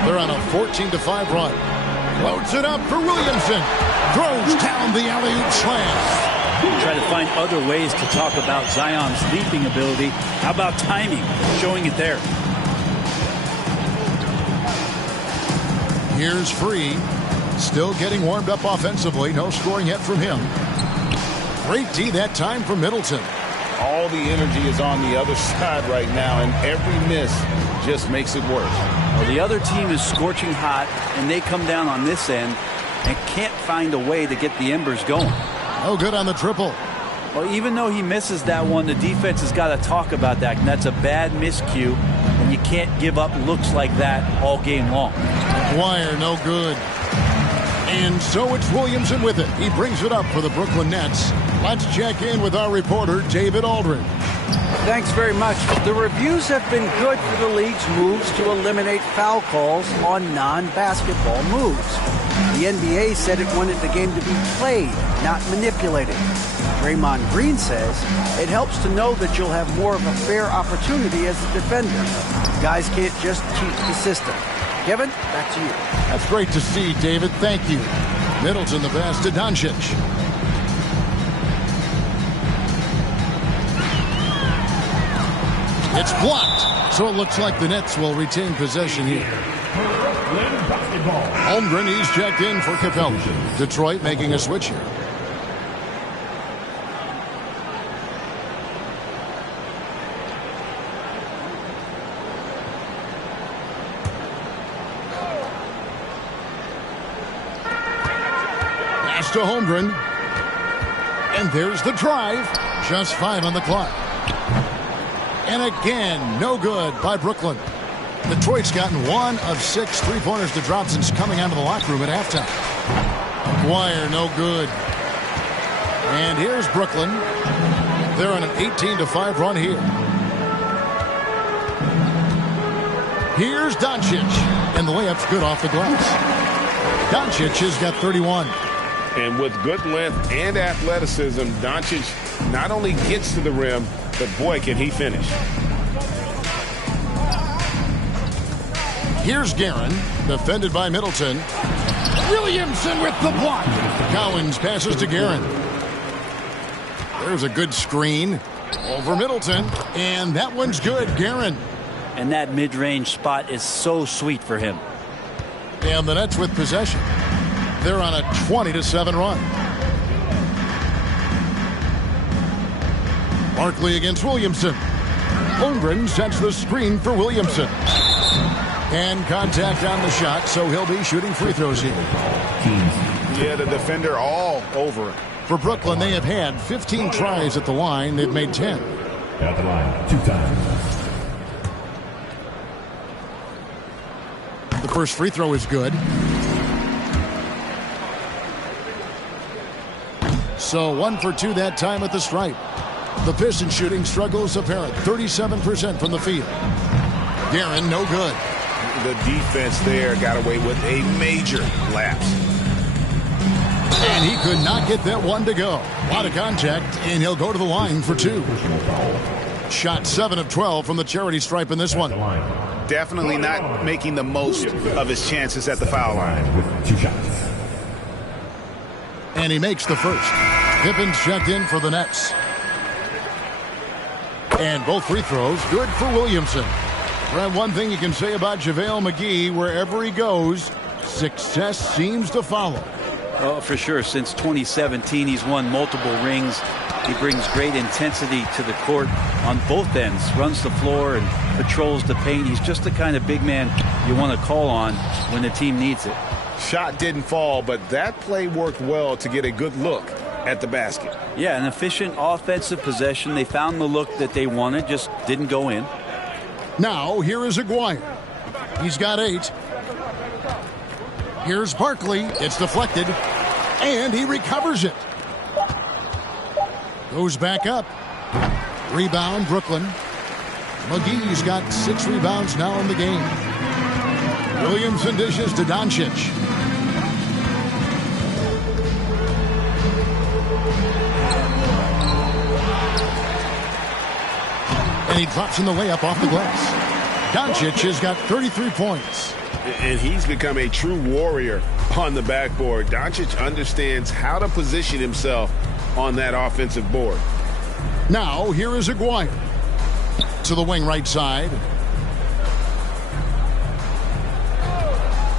They're on a 14-5 run. Floats it up for Williamson. Throws down the alley-oop slam. Try to find other ways to talk about Zion's leaping ability. How about timing? Showing it there. Here's Free. Still getting warmed up offensively. No scoring yet from him. Great D that time from Middleton. All the energy is on the other side right now, and every miss just makes it worse. Well, the other team is scorching hot, and they come down on this end and can't find a way to get the embers going. Oh, good on the triple. Well, even though he misses that one, the defense has got to talk about that, and that's a bad miscue, and you can't give up looks like that all game long. Wire, no good. And so it's Williamson with it. He brings it up for the Brooklyn Nets. Let's check in with our reporter, David Aldridge. Thanks very much. The reviews have been good for the league's moves to eliminate foul calls on non-basketball moves. The NBA said it wanted the game to be played, not manipulated. Draymond Green says it helps to know that you'll have more of a fair opportunity as a defender. Guys can't just cheat the system. Kevin, back to you. That's great to see, David. Thank you. Middleton the pass to Doncic. It's blocked. So it looks like the Nets will retain possession here. Holmgren, he's checked in for Capella. Detroit making a switch here. To Holmgren. And there's the drive. Just 5 on the clock. And again, no good by Brooklyn. Detroit's gotten 1 of 6 three-pointers to drop since coming out of the locker room at halftime. Aguirre, no good. And here's Brooklyn. They're on an 18-5 run here. Here's Doncic. And the layup's good off the glass. Doncic has got 31. And with good length and athleticism, Doncic not only gets to the rim, but boy, can he finish. Here's Guerin, defended by Middleton. Williamson with the block. Cowens passes to Guerin. There's a good screen over Middleton, and that one's good. Guerin. And that mid-range spot is so sweet for him. And the Nets with possession. They're on a 20-7 run. Barkley against Williamson. Holmgren sets the screen for Williamson. And contact on the shot, so he'll be shooting free throws here. Yeah, the defender all over it. For Brooklyn, they have had 15 tries at the line. They've made 10. At the line, 2 times. The first free throw is good. So 1 for 2 that time at the stripe. The Pistons shooting struggles apparent. 37% from the field. Guerin, no good. The defense there got away with a major lapse. And he could not get that one to go. A lot of contact, and he'll go to the line for 2. Shot 7 of 12 from the charity stripe in this one. Definitely not making the most of his chances at the foul line. With 2 shots. And he makes the first. Pippen's checked in for the Nets. And both free throws good for Williamson. Brad, one thing you can say about JaVale McGee, wherever he goes, success seems to follow. Oh, for sure. Since 2017, he's won multiple rings. He brings great intensity to the court on both ends, runs the floor and patrols the paint. He's just the kind of big man you want to call on when the team needs it. Shot didn't fall, but that play worked well to get a good look at the basket. Yeah, an efficient offensive possession. They found the look that they wanted, just didn't go in. Now, here is Aguirre. He's got 8. Here's Barkley. It's deflected, and he recovers it. Goes back up. Rebound, Brooklyn. McGee's got 6 rebounds now in the game. Williamson dishes to Doncic. And he drops in the layup off the glass. Doncic has got 33 points. And he's become a true warrior on the backboard. Doncic understands how to position himself on that offensive board. Now, here is Aguirre. To the wing right side.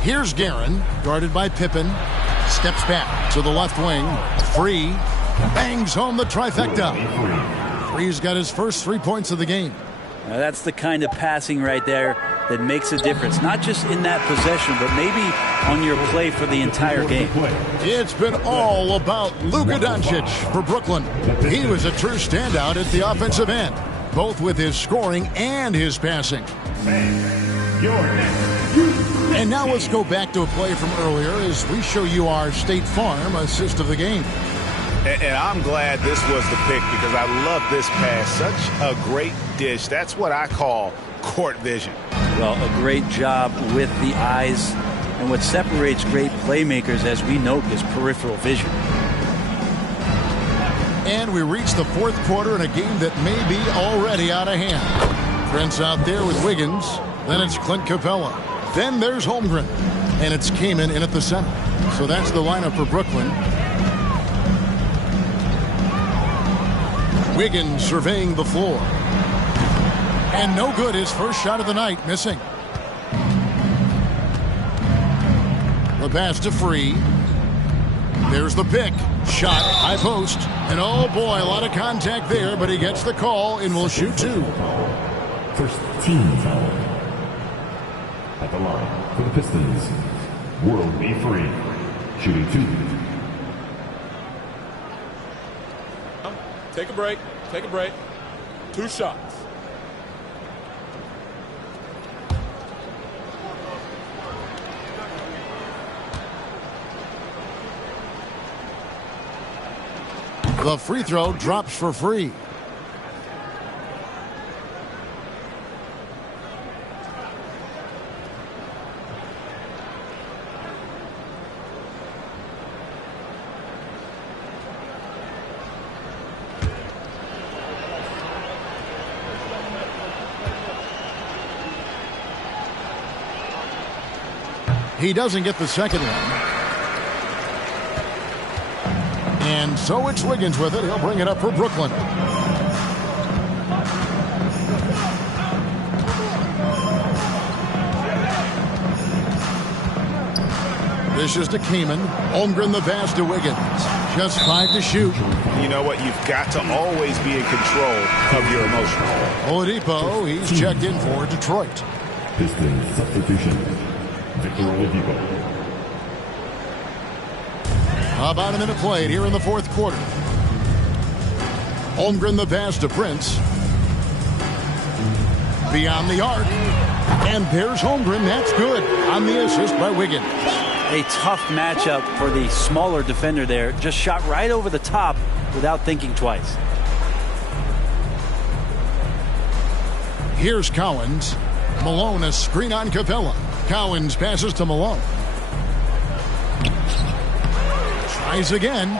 Here's Guerin, guarded by Pippen. Steps back to the left wing. Free. Bangs home the trifecta. Free's got his first 3 points of the game. Now that's the kind of passing right there that makes a difference. Not just in that possession, but maybe on your play for the entire game. It's been all about Luka Doncic for Brooklyn. He was a true standout at the offensive end, both with his scoring and his passing. And now let's go back to a play from earlier as we show you our State Farm assist of the game. And I'm glad this was the pick because I love this pass. Such a great dish. That's what I call court vision. Well, a great job with the eyes. And what separates great playmakers, as we note, is peripheral vision. And we reach the 4th quarter in a game that may be already out of hand. Trent's out there with Wiggins. Then it's Clint Capella. Then there's Holmgren. And it's Kaman in at the center. So that's the lineup for Brooklyn. Wiggins surveying the floor. And no good. His first shot of the night, missing. The pass to Free. There's the pick. Shot, high post. And oh boy, a lot of contact there, but he gets the call and will shoot 2. First team foul. At the line for the Pistons, World B. Free, shooting 2. Take a break. Take a break. 2 shots. The free throw drops for Free. He doesn't get the second one. And so it's Wiggins with it. He'll bring it up for Brooklyn. This is to Kaman. Holmgren the pass to Wiggins. Just 5 to shoot. You know what? You've got to always be in control of your emotions. Oladipo, he's checked in for Detroit. Pistons substitution. Victor Oladipo. About a minute played here in the 4th quarter. Holmgren the pass to Prince. Beyond the arc. And there's Holmgren. That's good on the assist by Wiggins. A tough matchup for the smaller defender there. Just shot right over the top without thinking twice. Here's Cowens. Malone a screen on Capella. Cowens passes to Malone. Tries again.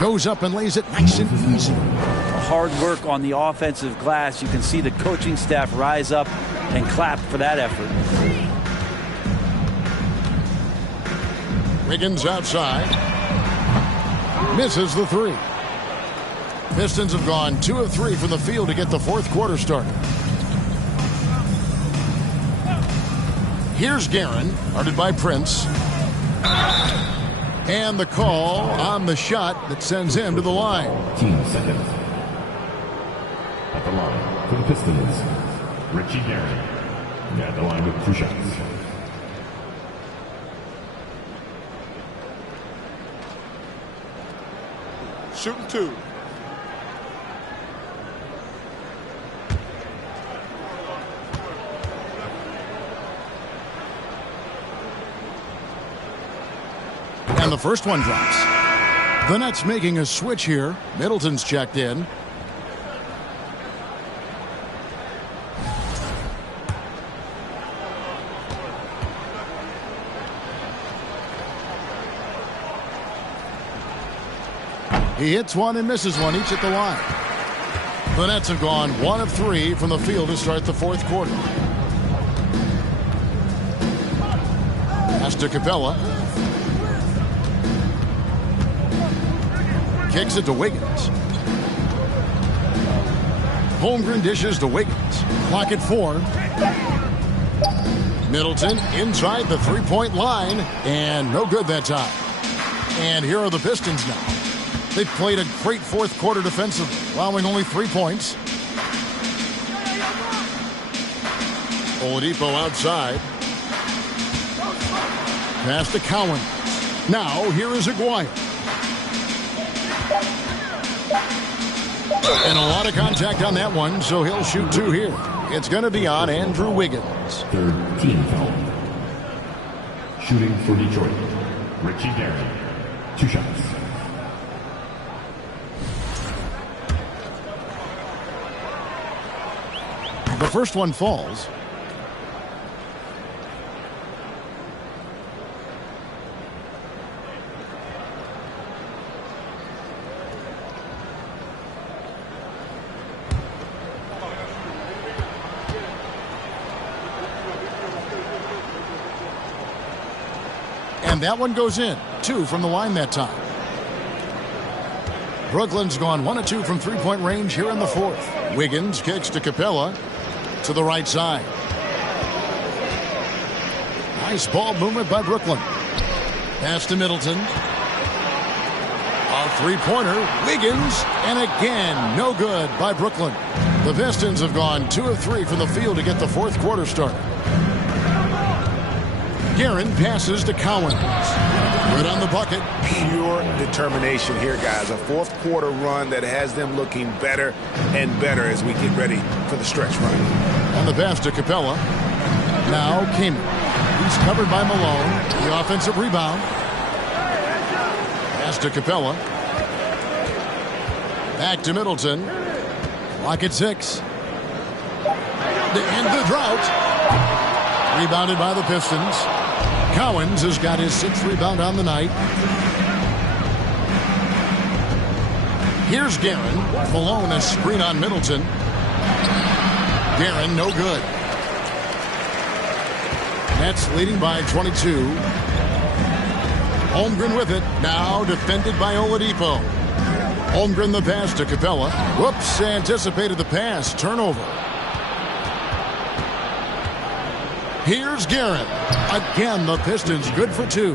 Goes up and lays it nice and easy. Hard work on the offensive glass. You can see the coaching staff rise up and clap for that effort. Wiggins outside. Misses the three. Pistons have gone 2 of 3 from the field to get the fourth quarter started. Here's Guerin, guarded by Prince. And the call on the shot that sends him to the line. 15 seconds. At the line for the Pistons, Richie Guerin. At the line with 2 shots. Shooting 2. And the first one drops. The Nets making a switch here. Middleton's checked in. He hits one and misses one, each at the line. The Nets have gone 1 of 3 from the field to start the fourth quarter. Pass to Capella. Kicks it to Wiggins. Holmgren dishes to Wiggins. Clock at 4. Middleton inside the three-point line, and no good that time. And here are the Pistons now. They've played a great fourth quarter defensively, allowing only 3 points. Oladipo outside. Pass to Cowan. Now here is Aguirre. And a lot of contact on that one, so he'll shoot 2 here. It's going to be on Andrew Wiggins. Third team foul. Shooting for Detroit, Richie Guerin. 2 shots. The first one falls. And that one goes in. 2 from the line that time. Brooklyn's gone 1 of 2 from three-point range here in the fourth. Wiggins kicks to Capella to the right side. Nice ball movement by Brooklyn. Pass to Middleton. A three-pointer. Wiggins. And again, no good by Brooklyn. The Pistons have gone 2 of 3 from the field to get the fourth quarter started. Guerin passes to Cowan. Good on the bucket. Pure determination here, guys. A fourth quarter run that has them looking better and better as we get ready for the stretch run. And the pass to Capella. Now Kamen. He's covered by Malone. The offensive rebound. Pass to Capella. Back to Middleton. Clock at 6. To end the drought. Rebounded by the Pistons. Cowens has got his 6th rebound on the night. Here's Guerin. Malone a screen on Middleton. Guerin no good. Nets leading by 22. Holmgren with it. Now defended by Oladipo. Holmgren the pass to Capella. Whoops, anticipated the pass. Turnover. Here's Guerin. Again, the Pistons good for 2.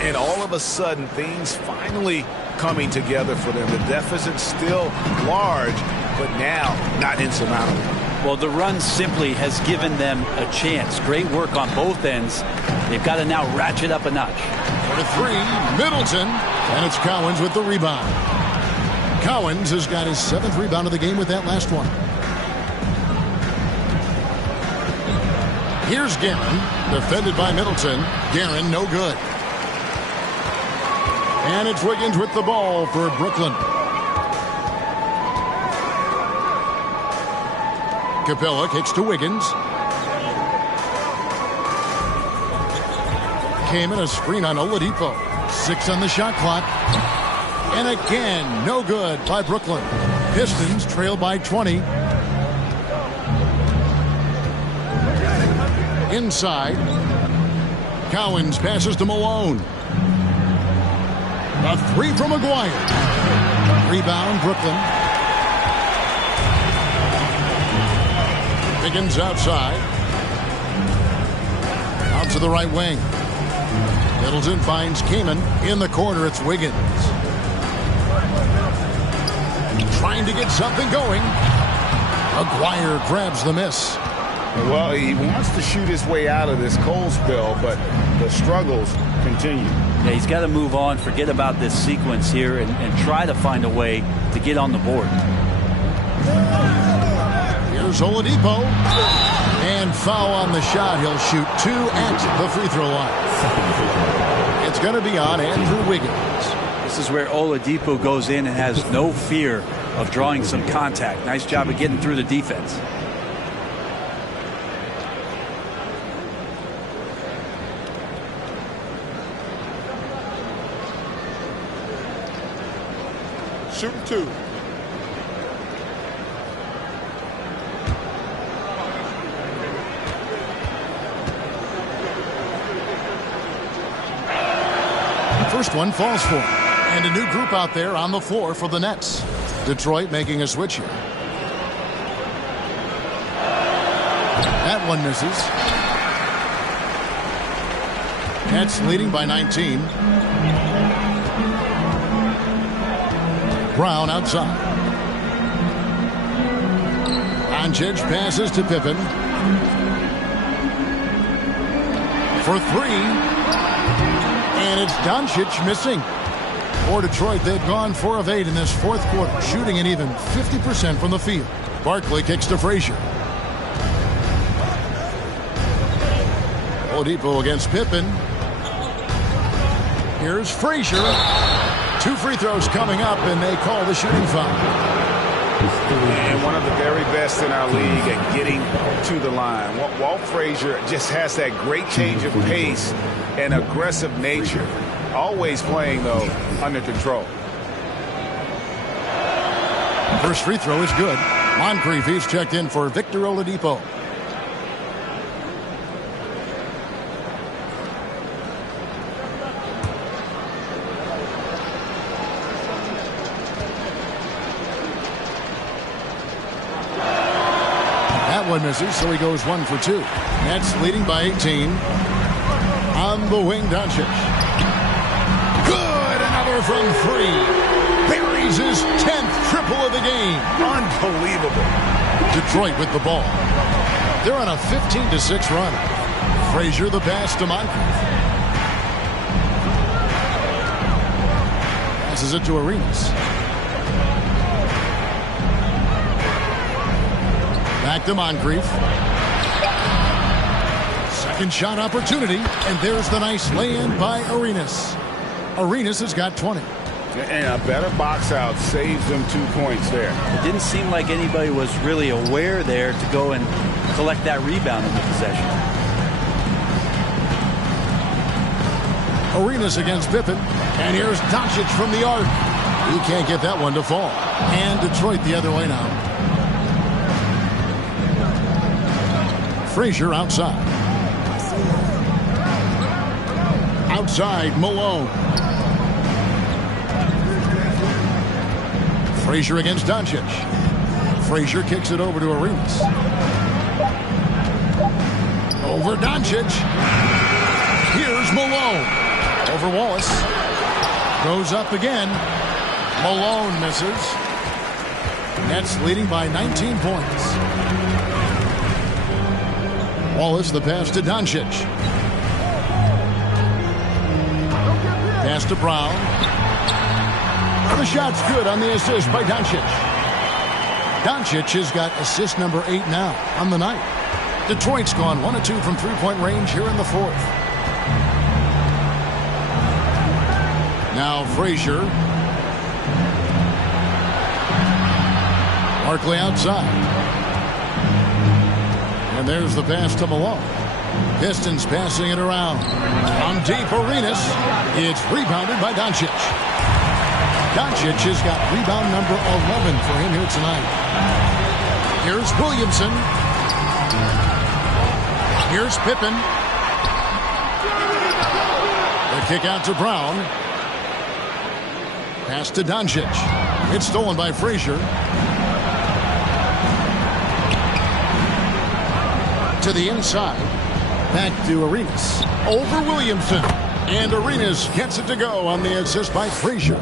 And all of a sudden, things finally coming together for them. The deficit's still large, but now not insurmountable. Well, the run simply has given them a chance. Great work on both ends. They've got to now ratchet up a notch. For 3, Middleton. And it's Cowens with the rebound. Cowens has got his 7th rebound of the game with that last one. Here's Guerin, defended by Middleton. Guerin no good. And it's Wiggins with the ball for Brooklyn. Capella kicks to Wiggins. Came in a screen on Oladipo. 6 on the shot clock. And again, no good by Brooklyn. Pistons trail by 20. Inside. Cowens passes to Malone. A 3 from Maguire. Rebound, Brooklyn. Higgins outside. Out to the right wing. Middleton finds Kaman. In the corner, it's Wiggins. Trying to get something going. Maguire grabs the miss. Well, he wants to shoot his way out of this cold spell, but the struggles continue. Yeah, he's got to move on, forget about this sequence here, and try to find a way to get on the board. Here's Oladipo. And foul on the shot. He'll shoot 2 at the free throw line. It's going to be on Andrew Wiggins. This is where Oladipo goes in and has no fear of drawing some contact. Nice job of getting through the defense. Shooting 2. First one falls for him. And a new group out there on the floor for the Nets. Detroit making a switch here. That one misses. Nets leading by 19. Brown outside. Doncic passes to Pippen. For 3. And it's Doncic missing. For Detroit, they've gone 4 of 8 in this fourth quarter, shooting an even 50% from the field. Barkley kicks to Frazier. Oladipo against Pippen. Here's Frazier. 2 free throws coming up, and they call the shooting foul. And one of the very best in our league at getting to the line. Walt Frazier just has that great change of pace and aggressive nature. Always playing, though, under control. First free throw is good. Moncrief, he's checked in for Victor Oladipo. That one misses, so he goes 1 for 2. Nets leading by 18. On the wing, Doncic. Good! Another from 3. Buries his 10th triple of the game. Unbelievable. Detroit with the ball. They're on a 15-6 run. Frazier the pass to Moncrief. Passes it to Arenas. Back to Moncrief. Second shot opportunity, and there's the nice lay-in by Arenas. Arenas has got 20. And a better box out saves them 2 points there. It didn't seem like anybody was really aware there to go and collect that rebound in the possession. Arenas against Pippen, and here's Doncic from the arc. He can't get that one to fall. And Detroit the other way now. Frazier outside. Outside, Malone. Frazier against Doncic. Frazier kicks it over to Arenas. Over Doncic. Here's Malone. Over Wallace. Goes up again. Malone misses. Nets leading by 19 points. Wallace the pass to Doncic. Pass to Brown. The shot's good on the assist by Doncic. Doncic has got assist number 8 now on the night. Detroit's gone 1 of 2 from three-point range here in the fourth. Now Frazier. Barkley outside. And there's the pass to Malone. Pistons passing it around. On deep, Arenas. It's rebounded by Doncic. Doncic has got rebound number 11 for him here tonight. Here's Williamson. Here's Pippen. The kick out to Brown. Pass to Doncic. It's stolen by Frazier. To the inside. Back to Arenas. Over Williamson. And Arenas gets it to go on the assist by Frazier.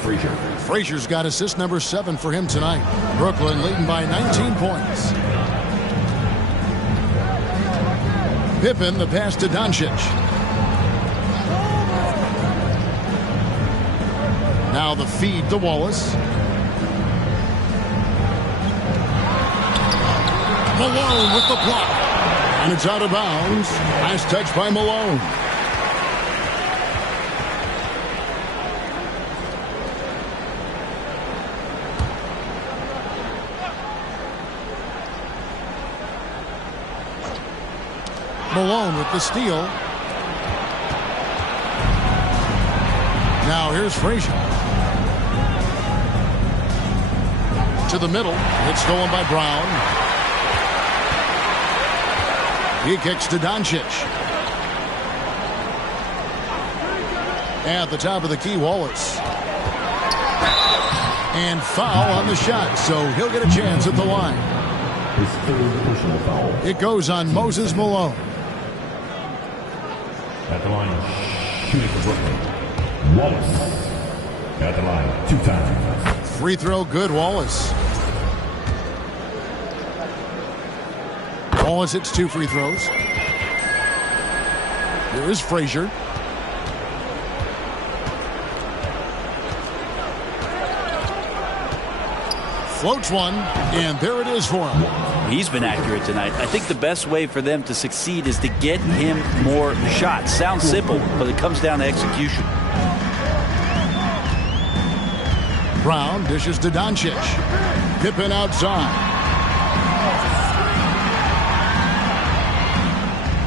Frazier's got assist number 7 for him tonight. Brooklyn leading by 19 points. Pippen, the pass to Doncic. Now the feed to Wallace. Malone with the block. And it's out of bounds. Nice touch by Malone. Malone with the steal. Now here's Frazier. To the middle. It's stolen by Brown. He kicks to Doncic. At the top of the key, Wallace. And foul on the shot, so he'll get a chance at the line. His third personal foul. It goes on Moses Malone. At the line, shooting for Brooklyn. Wallace. At the line, 2 times. Free throw good, Wallace. Wallace hits 2 free throws. Here is Frazier. Floats one, and there it is for him. He's been accurate tonight. I think the best way for them to succeed is to get him more shots. Sounds simple, but it comes down to execution. Brown dishes to Doncic. Pippen outside.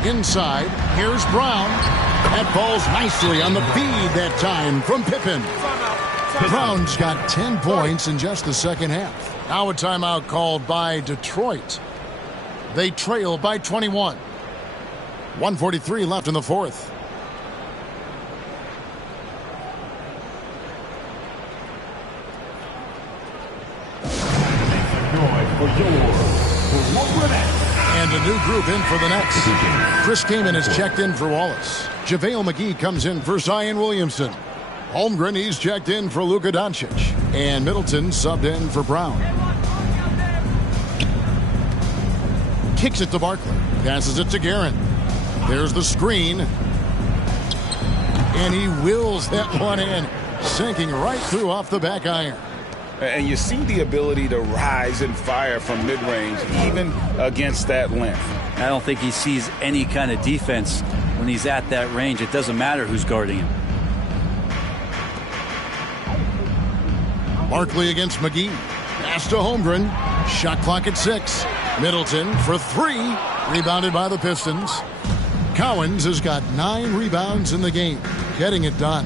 Inside, here's Brown. That falls nicely on the feed that time from Pippen. Brown's got 10 points in just the second half. Now a timeout called by Detroit. They trail by 21. 1:43 left in the fourth. And a new group in for the Nets. Chris Kaman is checked in for Wallace. JaVale McGee comes in for Zion Williamson. Holmgren, he's checked in for Luka Doncic. And Middleton subbed in for Brown. Kicks it to Barkley. Passes it to Guerin. There's the screen. And he wills that one in. Sinking right through off the back iron. And you see the ability to rise and fire from mid-range, even against that length. I don't think he sees any kind of defense when he's at that range. It doesn't matter who's guarding him. Barkley against McGee. Pass to Holmgren. Shot clock at 6. Middleton for 3. Rebounded by the Pistons. Cowens has got 9 rebounds in the game. Getting it done.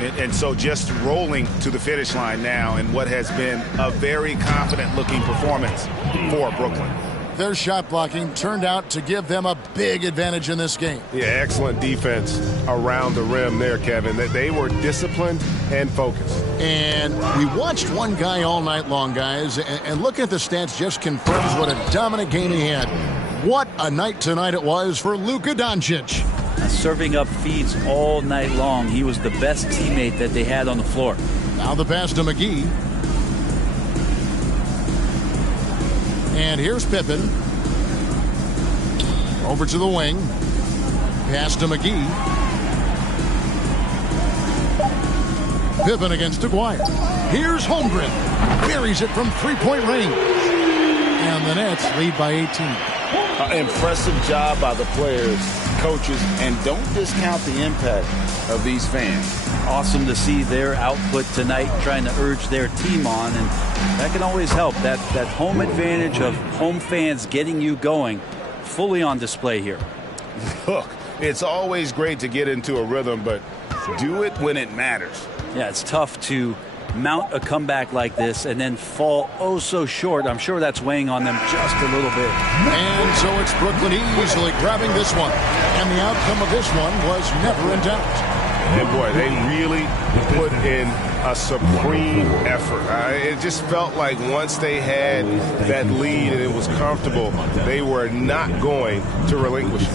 And so just rolling to the finish line now in what has been a very confident-looking performance for Brooklyn. Their shot blocking turned out to give them a big advantage in this game. Yeah, excellent defense around the rim there, Kevin. They were disciplined and focused. And we watched one guy all night long, guys, and looking at the stats just confirms what a dominant game he had. What a night tonight it was for Luka Doncic. Serving up feeds all night long. He was the best teammate that they had on the floor. Now the pass to McGee. And here's Pippen. Over to the wing. Pass to McGee. Pippen against Aguirre. Here's Holmgren. Buries it from three-point range. And the Nets lead by 18. Impressive job by the players, coaches, and don't discount the impact of these fans. Awesome to see their output tonight, trying to urge their team on, and that can always help. That home advantage of home fans getting you going, fully on display here. Look, it's always great to get into a rhythm, but do it when it matters. Yeah, it's tough to mount a comeback like this and then fall oh so short. I'm sure that's weighing on them just a little bit. And so it's Brooklyn easily grabbing this one. And the outcome of this one was never in doubt. And boy, they really put in a supreme effort. It just felt like once they had that lead and it was comfortable, they were not going to relinquish.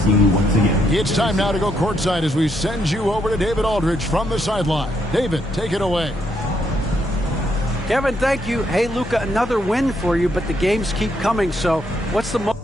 It's time now to go courtside as we send you over to David Aldridge from the sideline. David, take it away. Kevin, thank you. Hey, Luka, another win for you, but the games keep coming. So what's the most